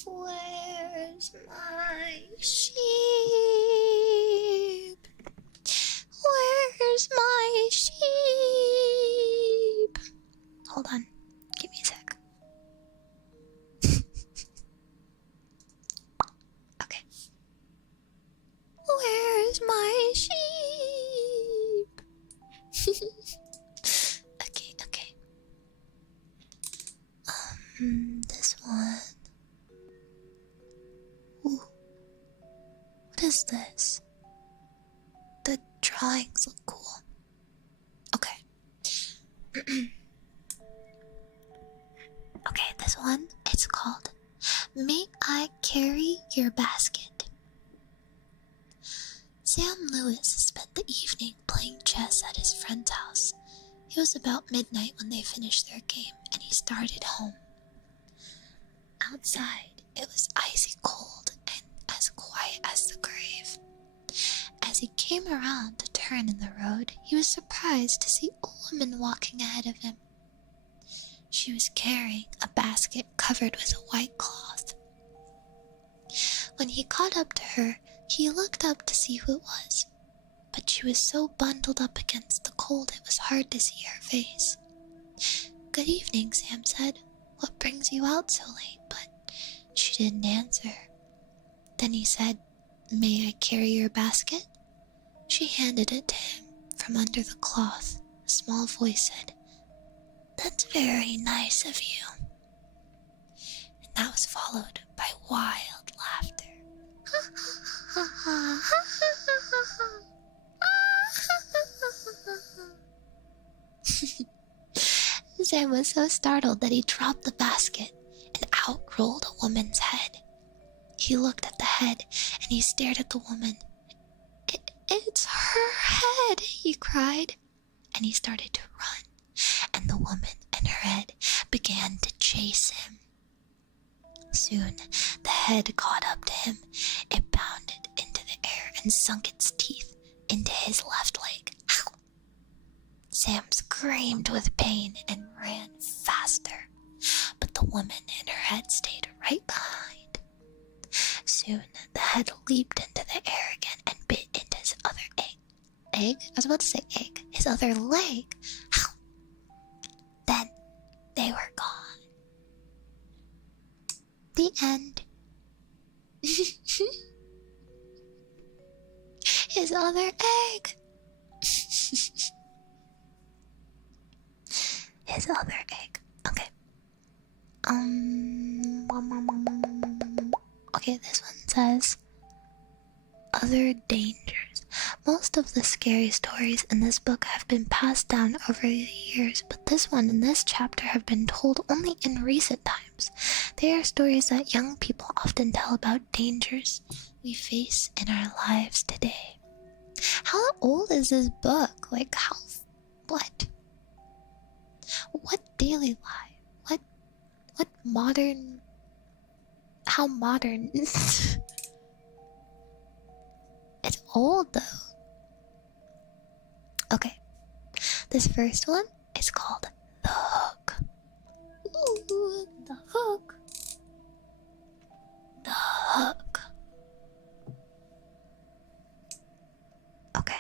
Where's my sheep? Where's my sheep? Hold on, give me a sec. Okay. Where's my sheep? Okay. This one. Ooh. What is this? The drawings look cool. Okay. Okay, this one, it's called May I Carry Your Basket? Sam Lewis spent the evening playing chess at his friend's house. It was about midnight when they finished their game and he started home. Outside, it was icy cold and as quiet as the grave. As he came around a turn in the road, he was surprised to see a woman walking ahead of him. She was carrying a basket covered with a white cloth. When he caught up to her, he looked up to see who it was, but she was so bundled up against the cold it was hard to see her face. "Good evening," Sam said. "What brings you out so late?" But she didn't answer. Then he said, "May I carry your basket?" She handed it to him from under the cloth. A small voice said, "That's very nice of you." And that was followed by wild laughter. Sam was so startled that he dropped the basket, and out rolled a woman's head. He looked at the head, and he stared at the woman. It's her head, he cried. And he started to run, and the woman and her head began to chase him. Soon, the head caught up to him. It bounded into the air and sunk its teeth into his left leg. Ow! Sam screamed with pain and ran faster, but the woman and her head stayed right behind. Soon, the head leaped into the air again and bit into his other egg? I was about to say egg. His other leg. Ow! Then, they were gone. The end. His other egg. His other egg. Okay. Okay, this one says other dangers. Most of the scary stories in this book have been passed down over the years, but this one and this chapter have been told only in recent times. They are stories that young people often tell about dangers we face in our lives today. How old is this book? Like, how... what? What daily life? What modern... how modern? It's old, though. Okay, this first one is called The Hook. Ooh, the hook. The hook. Okay.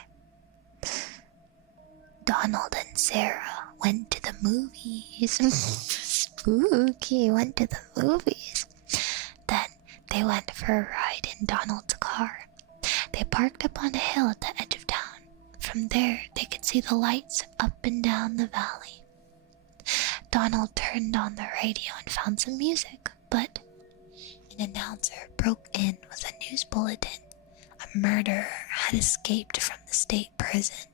Donald and Sarah went to the movies. Spooky, went to the movies. Then they went for a ride in Donald's car. They parked up on a hill at the edge of town. From there, they could see the lights up and down the valley. Donald turned on the radio and found some music, but an announcer broke in with a news bulletin. A murderer had escaped from the state prison.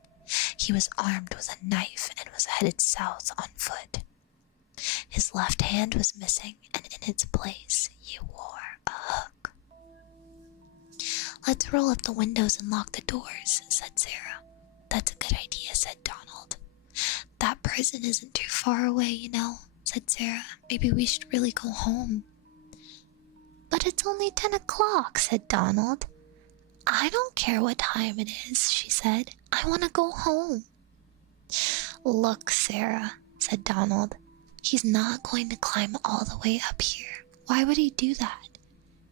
He was armed with a knife and was headed south on foot. His left hand was missing, and in its place, he wore a hook. "Let's roll up the windows and lock the doors," said Sarah. "That's a good idea," said Donald. "That prison isn't too far away, you know," said Sarah. "Maybe we should really go home." "But it's only 10 o'clock, said Donald. "I don't care what time it is," she said. "I want to go home." "Look, Sarah," said Donald. "He's not going to climb all the way up here. Why would he do that?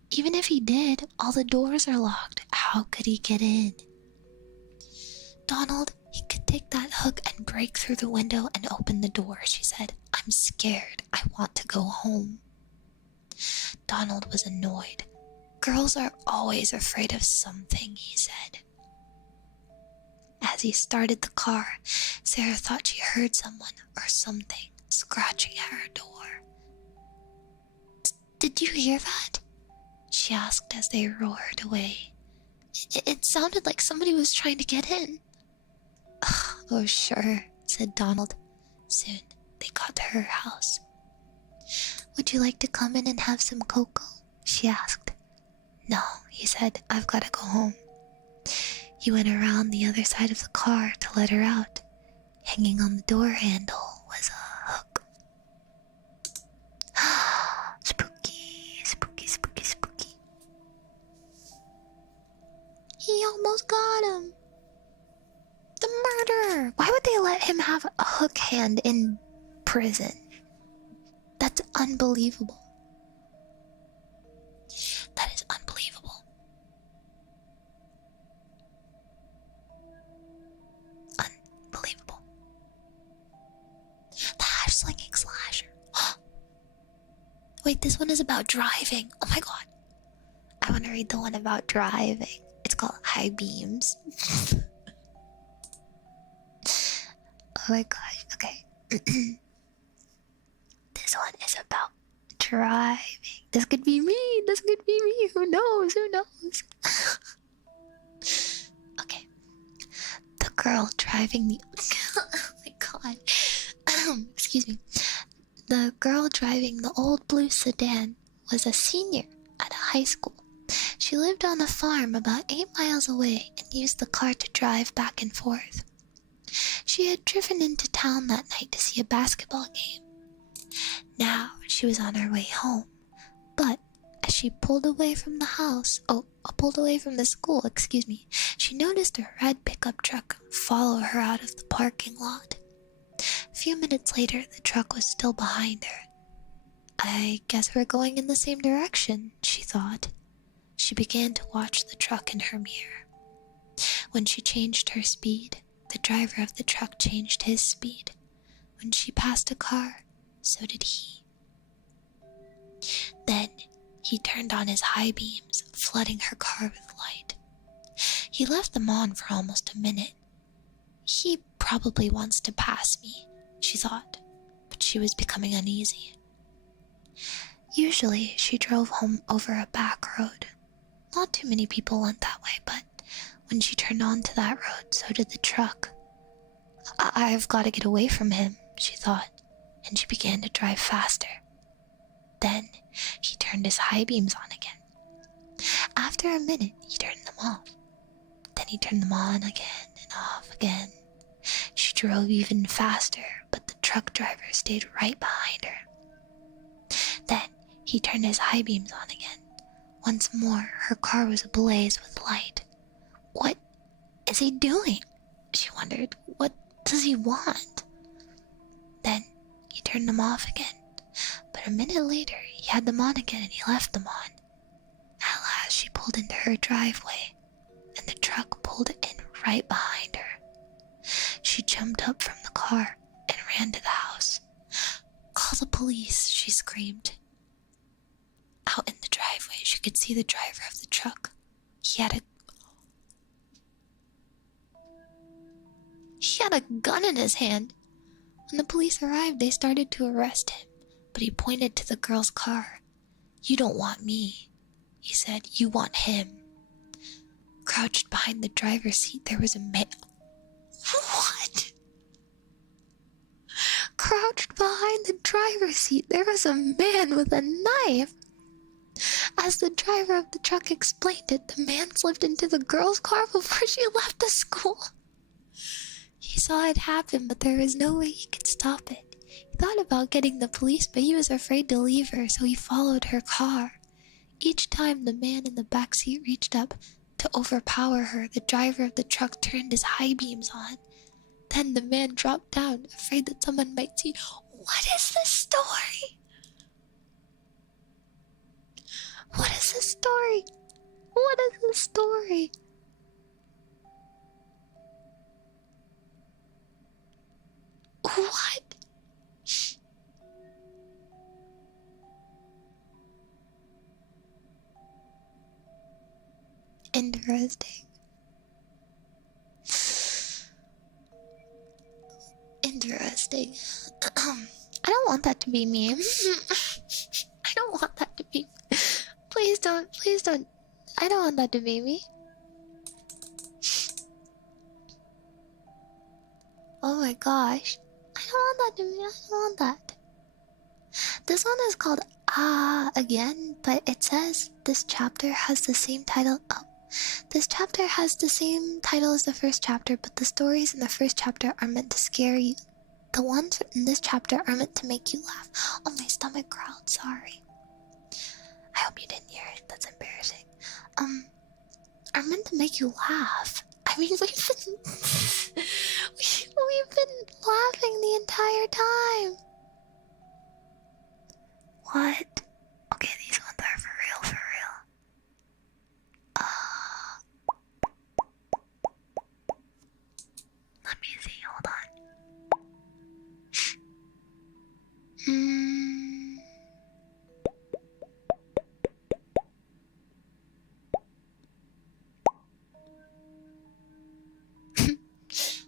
Even if he did, all the doors are locked. How could he get in?" "Donald, he could take that hook and break through the window and open the door," she said. "I'm scared. I want to go home." Donald was annoyed. "Girls are always afraid of something," he said. As he started the car, Sarah thought she heard someone or something scratching at her door. "Did you hear that?" she asked as they roared away. It sounded like somebody was trying to get in." "Oh, sure," said Donald. Soon they got to her house. "Would you like to come in and have some cocoa?" she asked. "No," he said. "I've got to go home." He went around the other side of the car to let her out. Hanging on the door handle was a hook. Spooky, spooky, spooky, spooky. He almost got him. The murderer! Why would they let him have a hook hand in prison? That's unbelievable. That is unbelievable. Unbelievable. The hash-slinging slasher. Wait, this one is about driving. Oh my god. I want to read the one about driving. It's called High Beams. Oh my gosh. Okay. This one is about driving. This could be me. This could be me. Who knows? Who knows? Okay. The girl driving the... oh my god. Excuse me. The girl driving the old blue sedan was a senior at a high school. She lived on a farm about 8 miles away and used the car to drive back and forth. She had driven into town that night to see a basketball game. Now she was on her way home, but as she pulled away from the school, she noticed a red pickup truck follow her out of the parking lot. A few minutes later, the truck was still behind her. "I guess we're going in the same direction," she thought. She began to watch the truck in her mirror. When she changed her speed, the driver of the truck changed his speed. When she passed a car, so did he. Then he turned on his high beams, flooding her car with light. He left them on for almost a minute. "He probably wants to pass me," she thought, but she was becoming uneasy. Usually she drove home over a back road. Not too many people went that way, but When she turned onto that road, so did the truck. I've got to get away from him, she thought, and she began to drive faster. Then he turned his high beams on again. After a minute, he turned them off. Then he turned them on again and off again. She drove even faster, but the truck driver stayed right behind her. Then he turned his high beams on again. Once more, her car was ablaze with light. What is he doing? She wondered. What does he want? Then he turned them off again. But a minute later, he had them on again and he left them on. At last, she pulled into her driveway, and the truck pulled in right behind her. She jumped up from the car and ran to the house. "Call the police," she screamed. Out in the driveway, she could see the driver of the truck. He had a gun in his hand. When the police arrived, they started to arrest him, but he pointed to the girl's car. "You don't want me," he said. "You want him." Crouched behind the driver's seat, there was a man. What? Crouched behind the driver's seat, there was a man with a knife. As the driver of the truck explained it, the man slipped into the girl's car before she left the school. He saw it happen, but there was no way he could stop it. He thought about getting the police, but he was afraid to leave her, so he followed her car. Each time the man in the backseat reached up to overpower her, the driver of the truck turned his high beams on. Then the man dropped down, afraid that someone might see. What is this story? What is this story? What is this story? What? Interesting. Interesting. I don't want that to be me. I don't want that to be. Please don't. I don't want that to be me. Oh my gosh. I don't want that to be. I don't want that. This one is called again, but it says this chapter has the same title. Oh. This chapter has the same title as the first chapter, but the stories in the first chapter are meant to scare you. The ones in this chapter are meant to make you laugh. Oh, my stomach growled, sorry. I hope you didn't hear it, that's embarrassing. Are meant to make you laugh. I mean, we've been laughing the entire time. What? Okay, these ones are for real, for real. Let me see, hold on.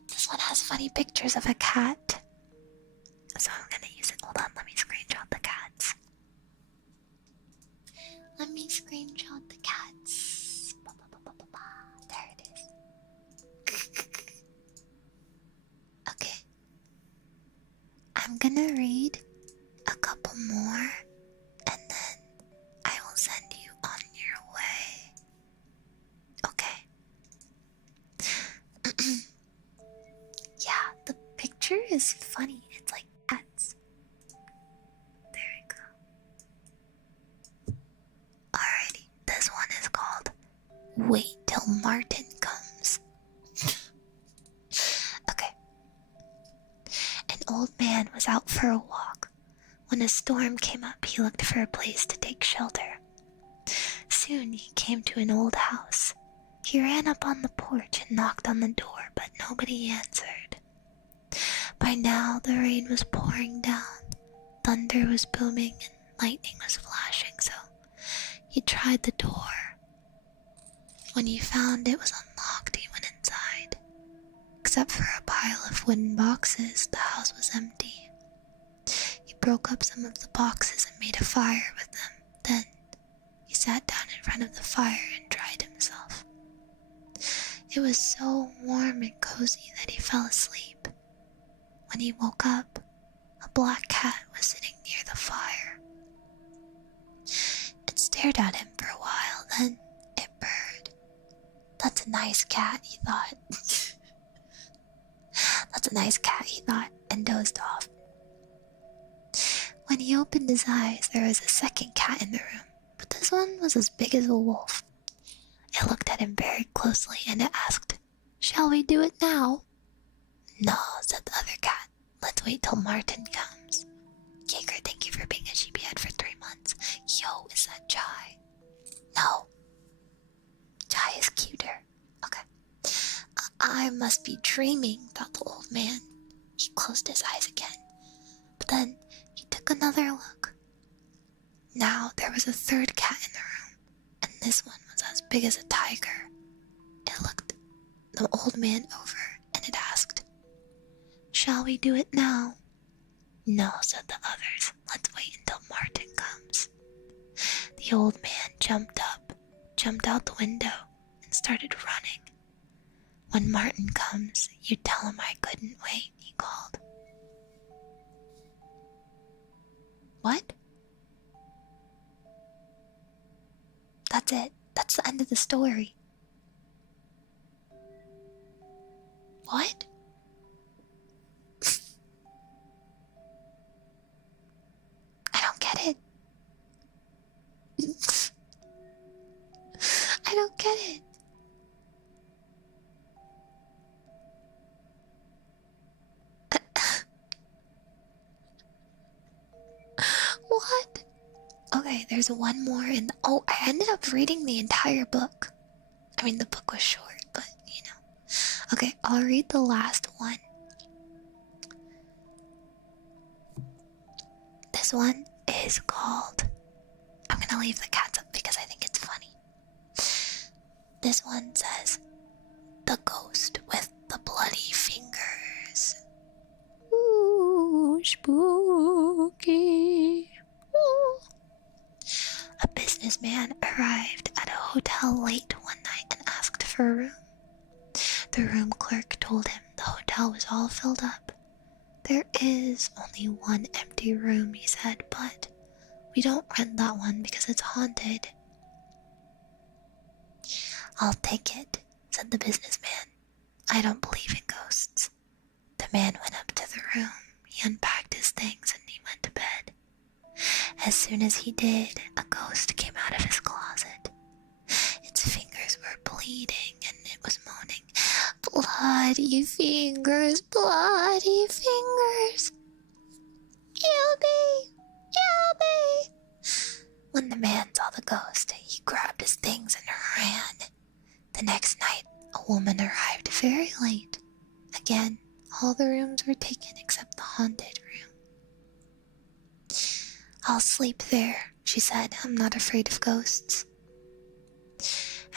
This one has funny pictures of a cat. So I'm gonna use it. Hold on, let me screenshot the cats. Let me screenshot the cats. There it is. Okay. I'm gonna read a couple more and then I will send you on your way. Okay. Yeah, the picture is funny. It's like cats. There we go. Alrighty, this one is called Wait Till Martin Comes. Okay. An old man was out for a walk. When a storm came up, he looked for a place to take shelter. Soon he came to an old house. He ran up on the porch and knocked on the door, but nobody answered. By now, the rain was pouring down, thunder was booming, and lightning was flashing, so he tried the door. When he found it was unlocked, he went inside. Except for a pile of wooden boxes, the house was empty. He broke up some of the boxes and made a fire with them. Then, he sat down in front of the fire and dried himself. It was so warm and cozy that he fell asleep. When he woke up, a black cat was sitting near the fire. It stared at him for a while, then it purred. That's a nice cat, he thought. That's a nice cat, he thought, and dozed off. When he opened his eyes, there was a second cat in the room, but this one was as big as a wolf. It looked at him very closely and it asked, "Shall we do it now?" "No," said the other cat. "Let's wait till Martin comes." "Jaeger, thank you for being a sheepyhead for 3 months. Yo, is that Jai?" "No. Jai is cuter." "Okay." I must be dreaming," thought the old man. He closed his eyes again, but then he took another look. Now there was a third cat in the room, and this one was as big as a tiger. It looked the old man over and it asked, "Shall we do it now?" "No," said the others. "Let's wait until Martin comes." The old man jumped up, jumped out the window, and started running. "When Martin comes, you tell him I couldn't wait," he called. What? That's it. That's the end of the story. What? I don't get it. I don't get it. What? Okay, there's one more in the... Oh, I ended up reading the entire book. I mean, the book was short, but, you know. Okay, I'll read the last one. This one is called... I'm gonna leave the cats up because I think it's funny. This one says, "The Ghost with the Bloody Fingers." Ooh, spooky. Ooh. A businessman arrived at a hotel late one night and asked for a room. The room clerk told him the hotel was all filled up. "There is only one empty room," he said, "but we don't rent that one because it's haunted." "I'll take it," said the businessman. "I don't believe in ghosts." The man went up to the room. He unpacked his things and he went to bed. As soon as he did, a ghost came out of his closet. Its fingers were bleeding and it was moaning, "Bloody fingers, bloody fingers. Kill me, kill me." When the man saw the ghost, he grabbed his things and ran. The next night, a woman arrived very late. Again, all the rooms were taken except the haunted room. "I'll sleep there," she said. "I'm not afraid of ghosts."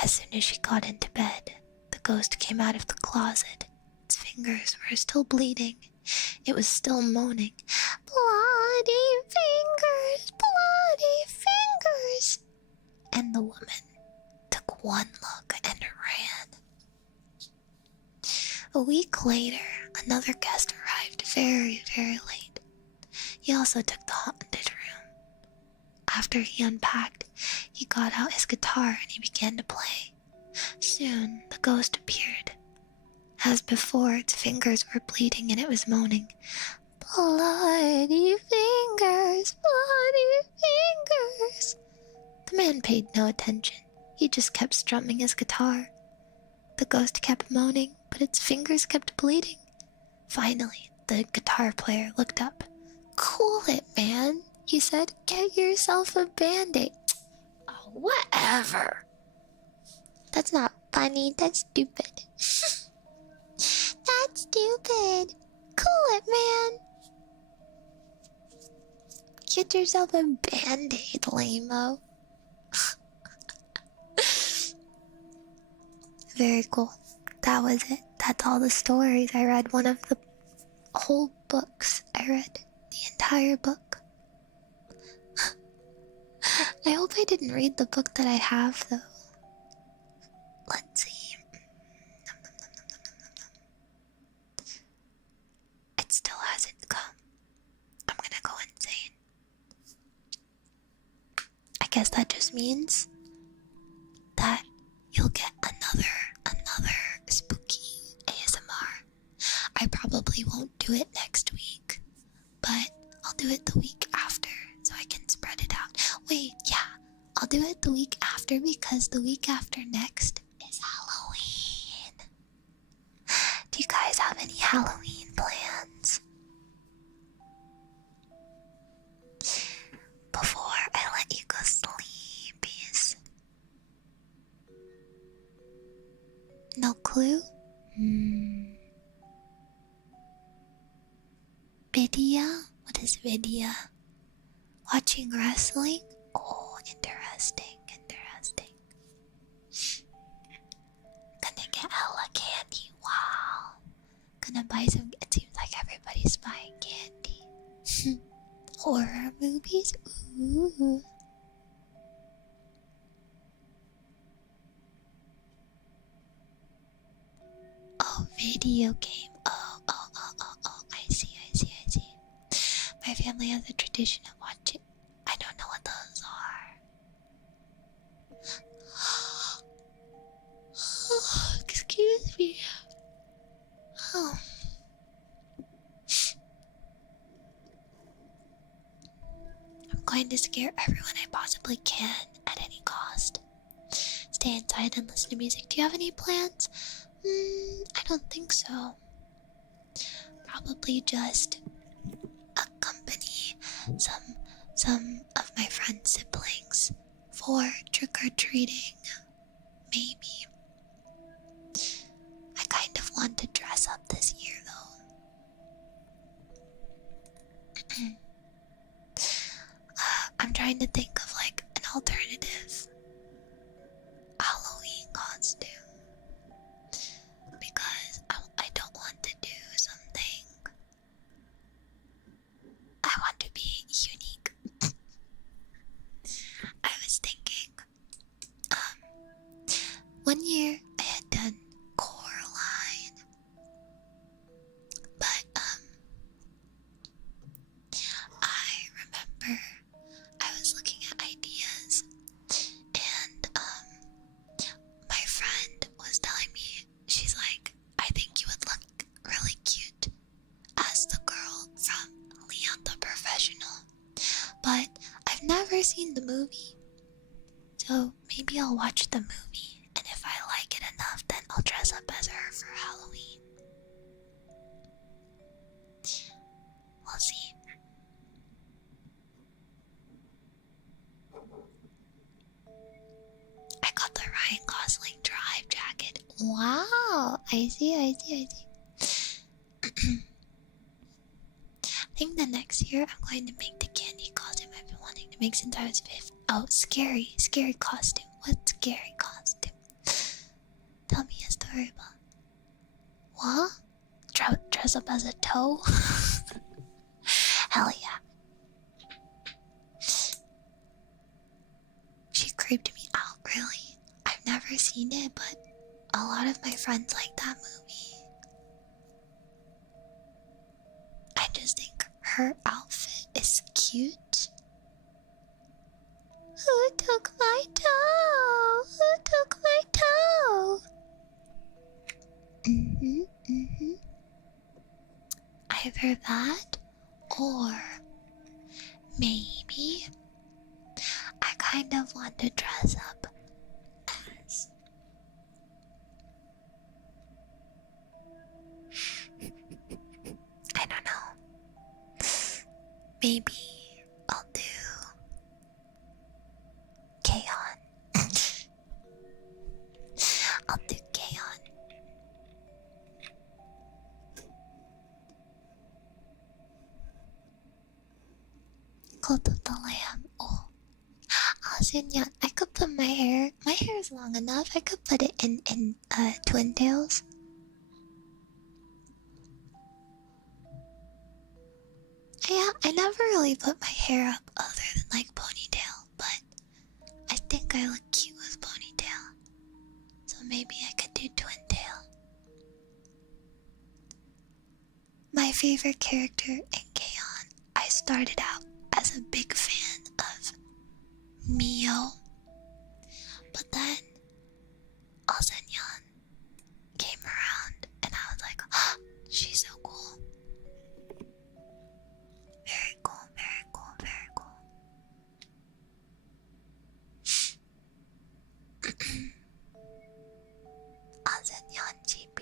As soon as she got into bed, the ghost came out of the closet. Its fingers were still bleeding. It was still moaning, "Bloody fingers, bloody fingers." And the woman took one look and ran. A week later, another guest arrived very, very late. He also took the haunted room. After he unpacked, he got out his guitar and he began to play. Soon, the ghost appeared. As before, its fingers were bleeding and it was moaning, "Bloody fingers, bloody fingers." The man paid no attention. He just kept strumming his guitar. The ghost kept moaning, but its fingers kept bleeding. Finally, the guitar player looked up. "Cool it, man," he said. "Get yourself a band-aid." "Oh, whatever." "That's not funny, that's stupid." "That's stupid. Cool it, man. Get yourself a band-aid, lame-o." Very cool. That was it. That's all the stories. I read one of the whole books. I read the entire book. I hope I didn't read the book that I have, though. Let's see. guess that just means that you'll get another spooky ASMR. I probably won't do it next week, but I'll do it the week after so I can spread it out. Wait, yeah, I'll do it the week after because the week after next is Halloween. Do you guys have any Halloween plans? Before I let you go sleepies. No clue? Vidya? What is Vidya? Watching wrestling? Oh, interesting. Gonna get hella candy. Wow. Gonna buy some. It seems like everybody's buying candy. Horror movies? Ooh. Oh, video game. Oh. I see. My family has a tradition of watching. I don't know what those are. Excuse me. Oh. I'm going to scare everyone I possibly can at any cost. Stay inside and listen to music. Do you have any plans? I don't think so. Probably just accompany some of my friends' siblings for trick-or-treating. Maybe. I kind of want to dress up this year though. I'm trying to think of like an alternative Halloween costume. Because I don't want to do something. I want to be unique. I was thinking, one year I had done Coraline, but I remember I was looking at ideas, and my friend was telling me, she's like, I think you would look really cute as the girl from Leon the Professional, but I've never seen the movie, so maybe I'll watch the movie, and if I like it enough, then I'll dress up as her for Halloween. We'll see. I got the Ryan Gosling Drive jacket. Wow, I see. I think the next year I'm going to make the candy costume I've been wanting to make since I was 5. Oh, scary costume. What scary costume? Tell me a story about. What? Dress up as a toe? Hell yeah. She creeped me out, really. I've never seen it, but a lot of my friends like that movie. I just think her outfit is cute. Who took my toe? Who took my toe? Either that, or maybe I kind of want to dress up as I don't know. Maybe I'll do Kaon. I'll do Kaon. Cult of the Lamb. Oh, Sinyan, I could put my hair. My hair is long enough. I could put it in twin tails. Yeah, I never really put my hair up other than like ponytail, but I think I look cute with ponytail. So maybe I could do twin tail. My favorite character in K-On! I started out as a big fan of Mio know. But then Osceola came around and I was like, oh, she's so cool. Very cool, very cool, very cool. Osceola GP.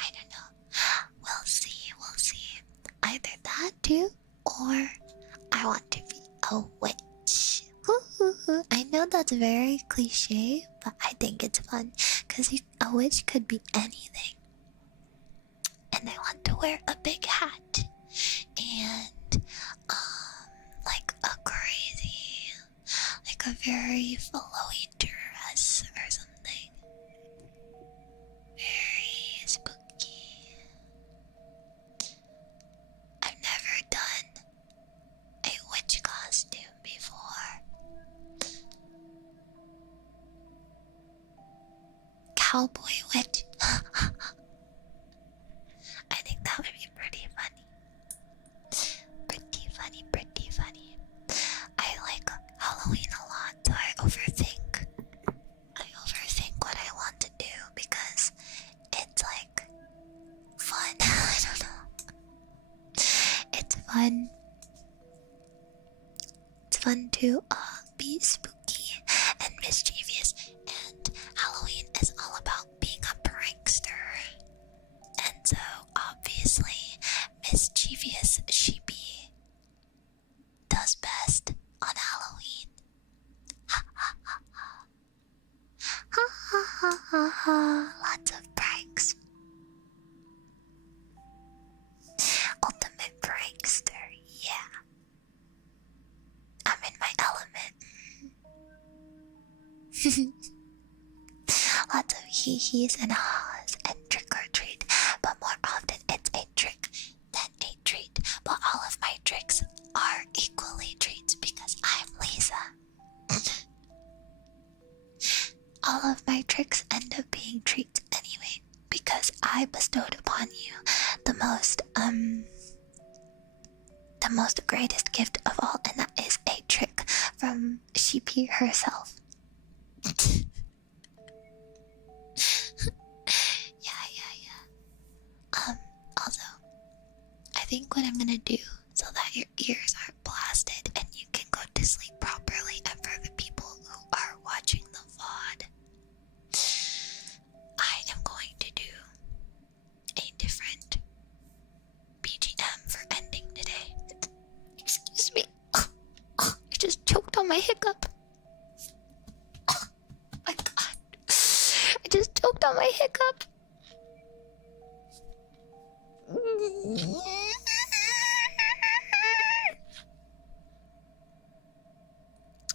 I don't know. We'll see, we'll see. Either that too, or I want to be a witch. I know that's very cliche, but I think it's fun because a witch could be anything. And I want to wear a big hat and like a crazy, like a very flowy dress or something. Very spooky. I've never done a witch costume before. Cowboy witch. I think that would be pretty funny. Pretty funny, pretty funny. I like Halloween a lot, so I overthink. I overthink what I want to do because it's like fun. I don't know. It's fun. It's fun to be spooky and mischievous, and Halloween is all about being a prankster. And so, obviously, mischievous sheepy does best on Halloween. Ha ha ha ha. Ha ha ha ha ha. Lots of pranks. Ultimate prankster, yeah. I'm in my element. Lots of hee-hees and ha's and trick or treat, but more often it's a trick than a treat. But all of my tricks are equally treats because I'm Lisa. All of my tricks end up being treats anyway, because I bestowed upon you the most greatest gift of all, and that is a trick from Sheepy herself. Yeah. Also, I think what I'm gonna do so that your ears aren't blasted and you can go to sleep properly, and for the people who are watching the VOD, I am going to do a different BGM for ending today. Excuse me. I just choked on my hiccup. Oh my god. I just choked on my hiccup.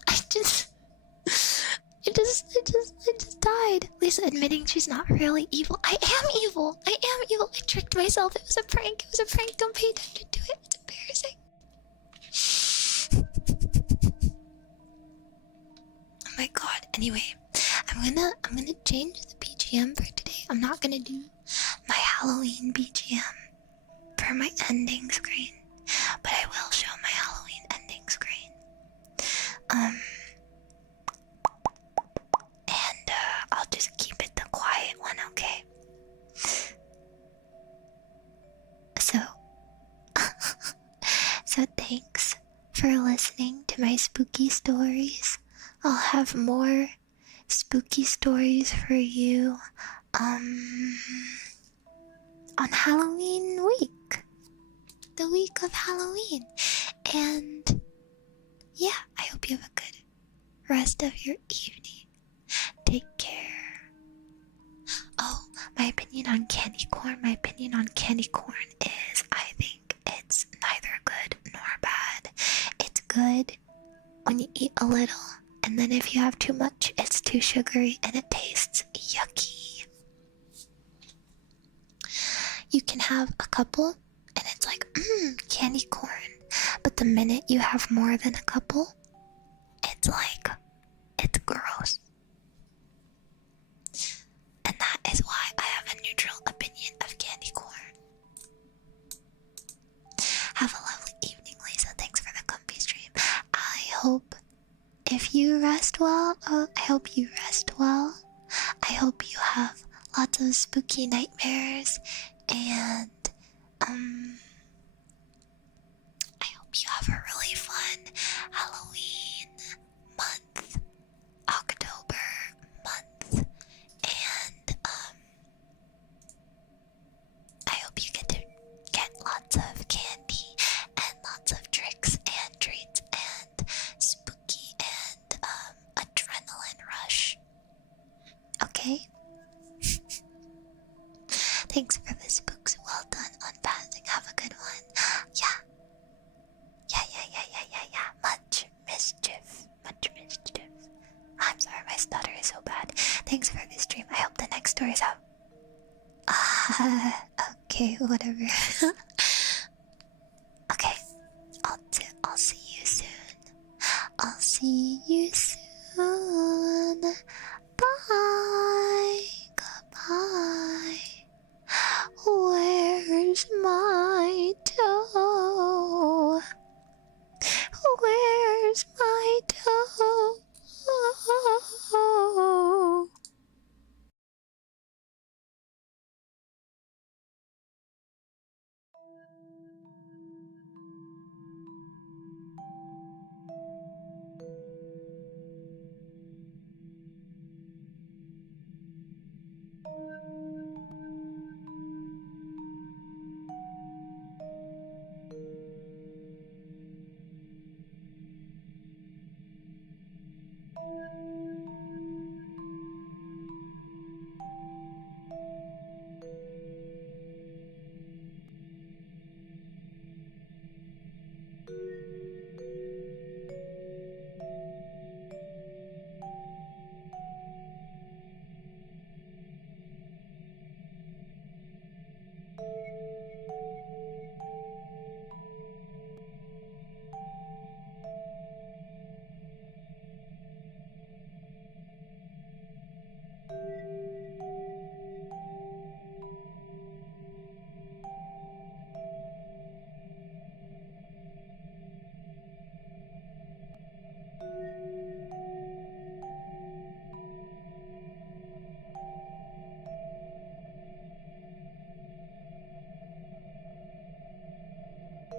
I just died. Lisa admitting she's not really evil. I am evil. I tricked myself. It was a prank. Don't pay attention to it. It's embarrassing. Oh my god. Anyway, I'm gonna change the BGM for today. I'm not gonna do my Halloween BGM for my ending screen, but I will show my Halloween ending screen. And I'll just keep it the quiet one, okay? So thanks for listening to my spooky stories. I'll have more spooky stories for you on Halloween week, the week of Halloween. And yeah, I hope you have a good rest of your evening. Take care. Oh, my opinion on candy corn is I think it's neither good nor bad. It's good when you eat a little, and then if you have too much, it's too sugary and it tastes yucky. You can have a couple and it's like, candy corn. But the minute you have more than a couple, it's like, it's gross. And that is why I have a neutral opinion of candy corn. Have a lovely evening, Lisa. Thanks for the comfy stream. you rest well. Oh, I hope you rest well. I hope you have lots of spooky nightmares, and I hope you have a really fun Halloween month, October month, and I hope you get to get lots of candy and lots of tricks and treats and spooky and adrenaline rush. Okay? Thanks for the spooks. Well done on passing. Have a good one. Yeah. Yeah. Much mischief. Much mischief. I'm sorry, my stutter is so bad. Thanks for this stream. I hope the next story is out. Okay, whatever. Okay, I'll see you soon. I'll see you soon. Bye. Goodbye. Where's my toe? Where's my toe?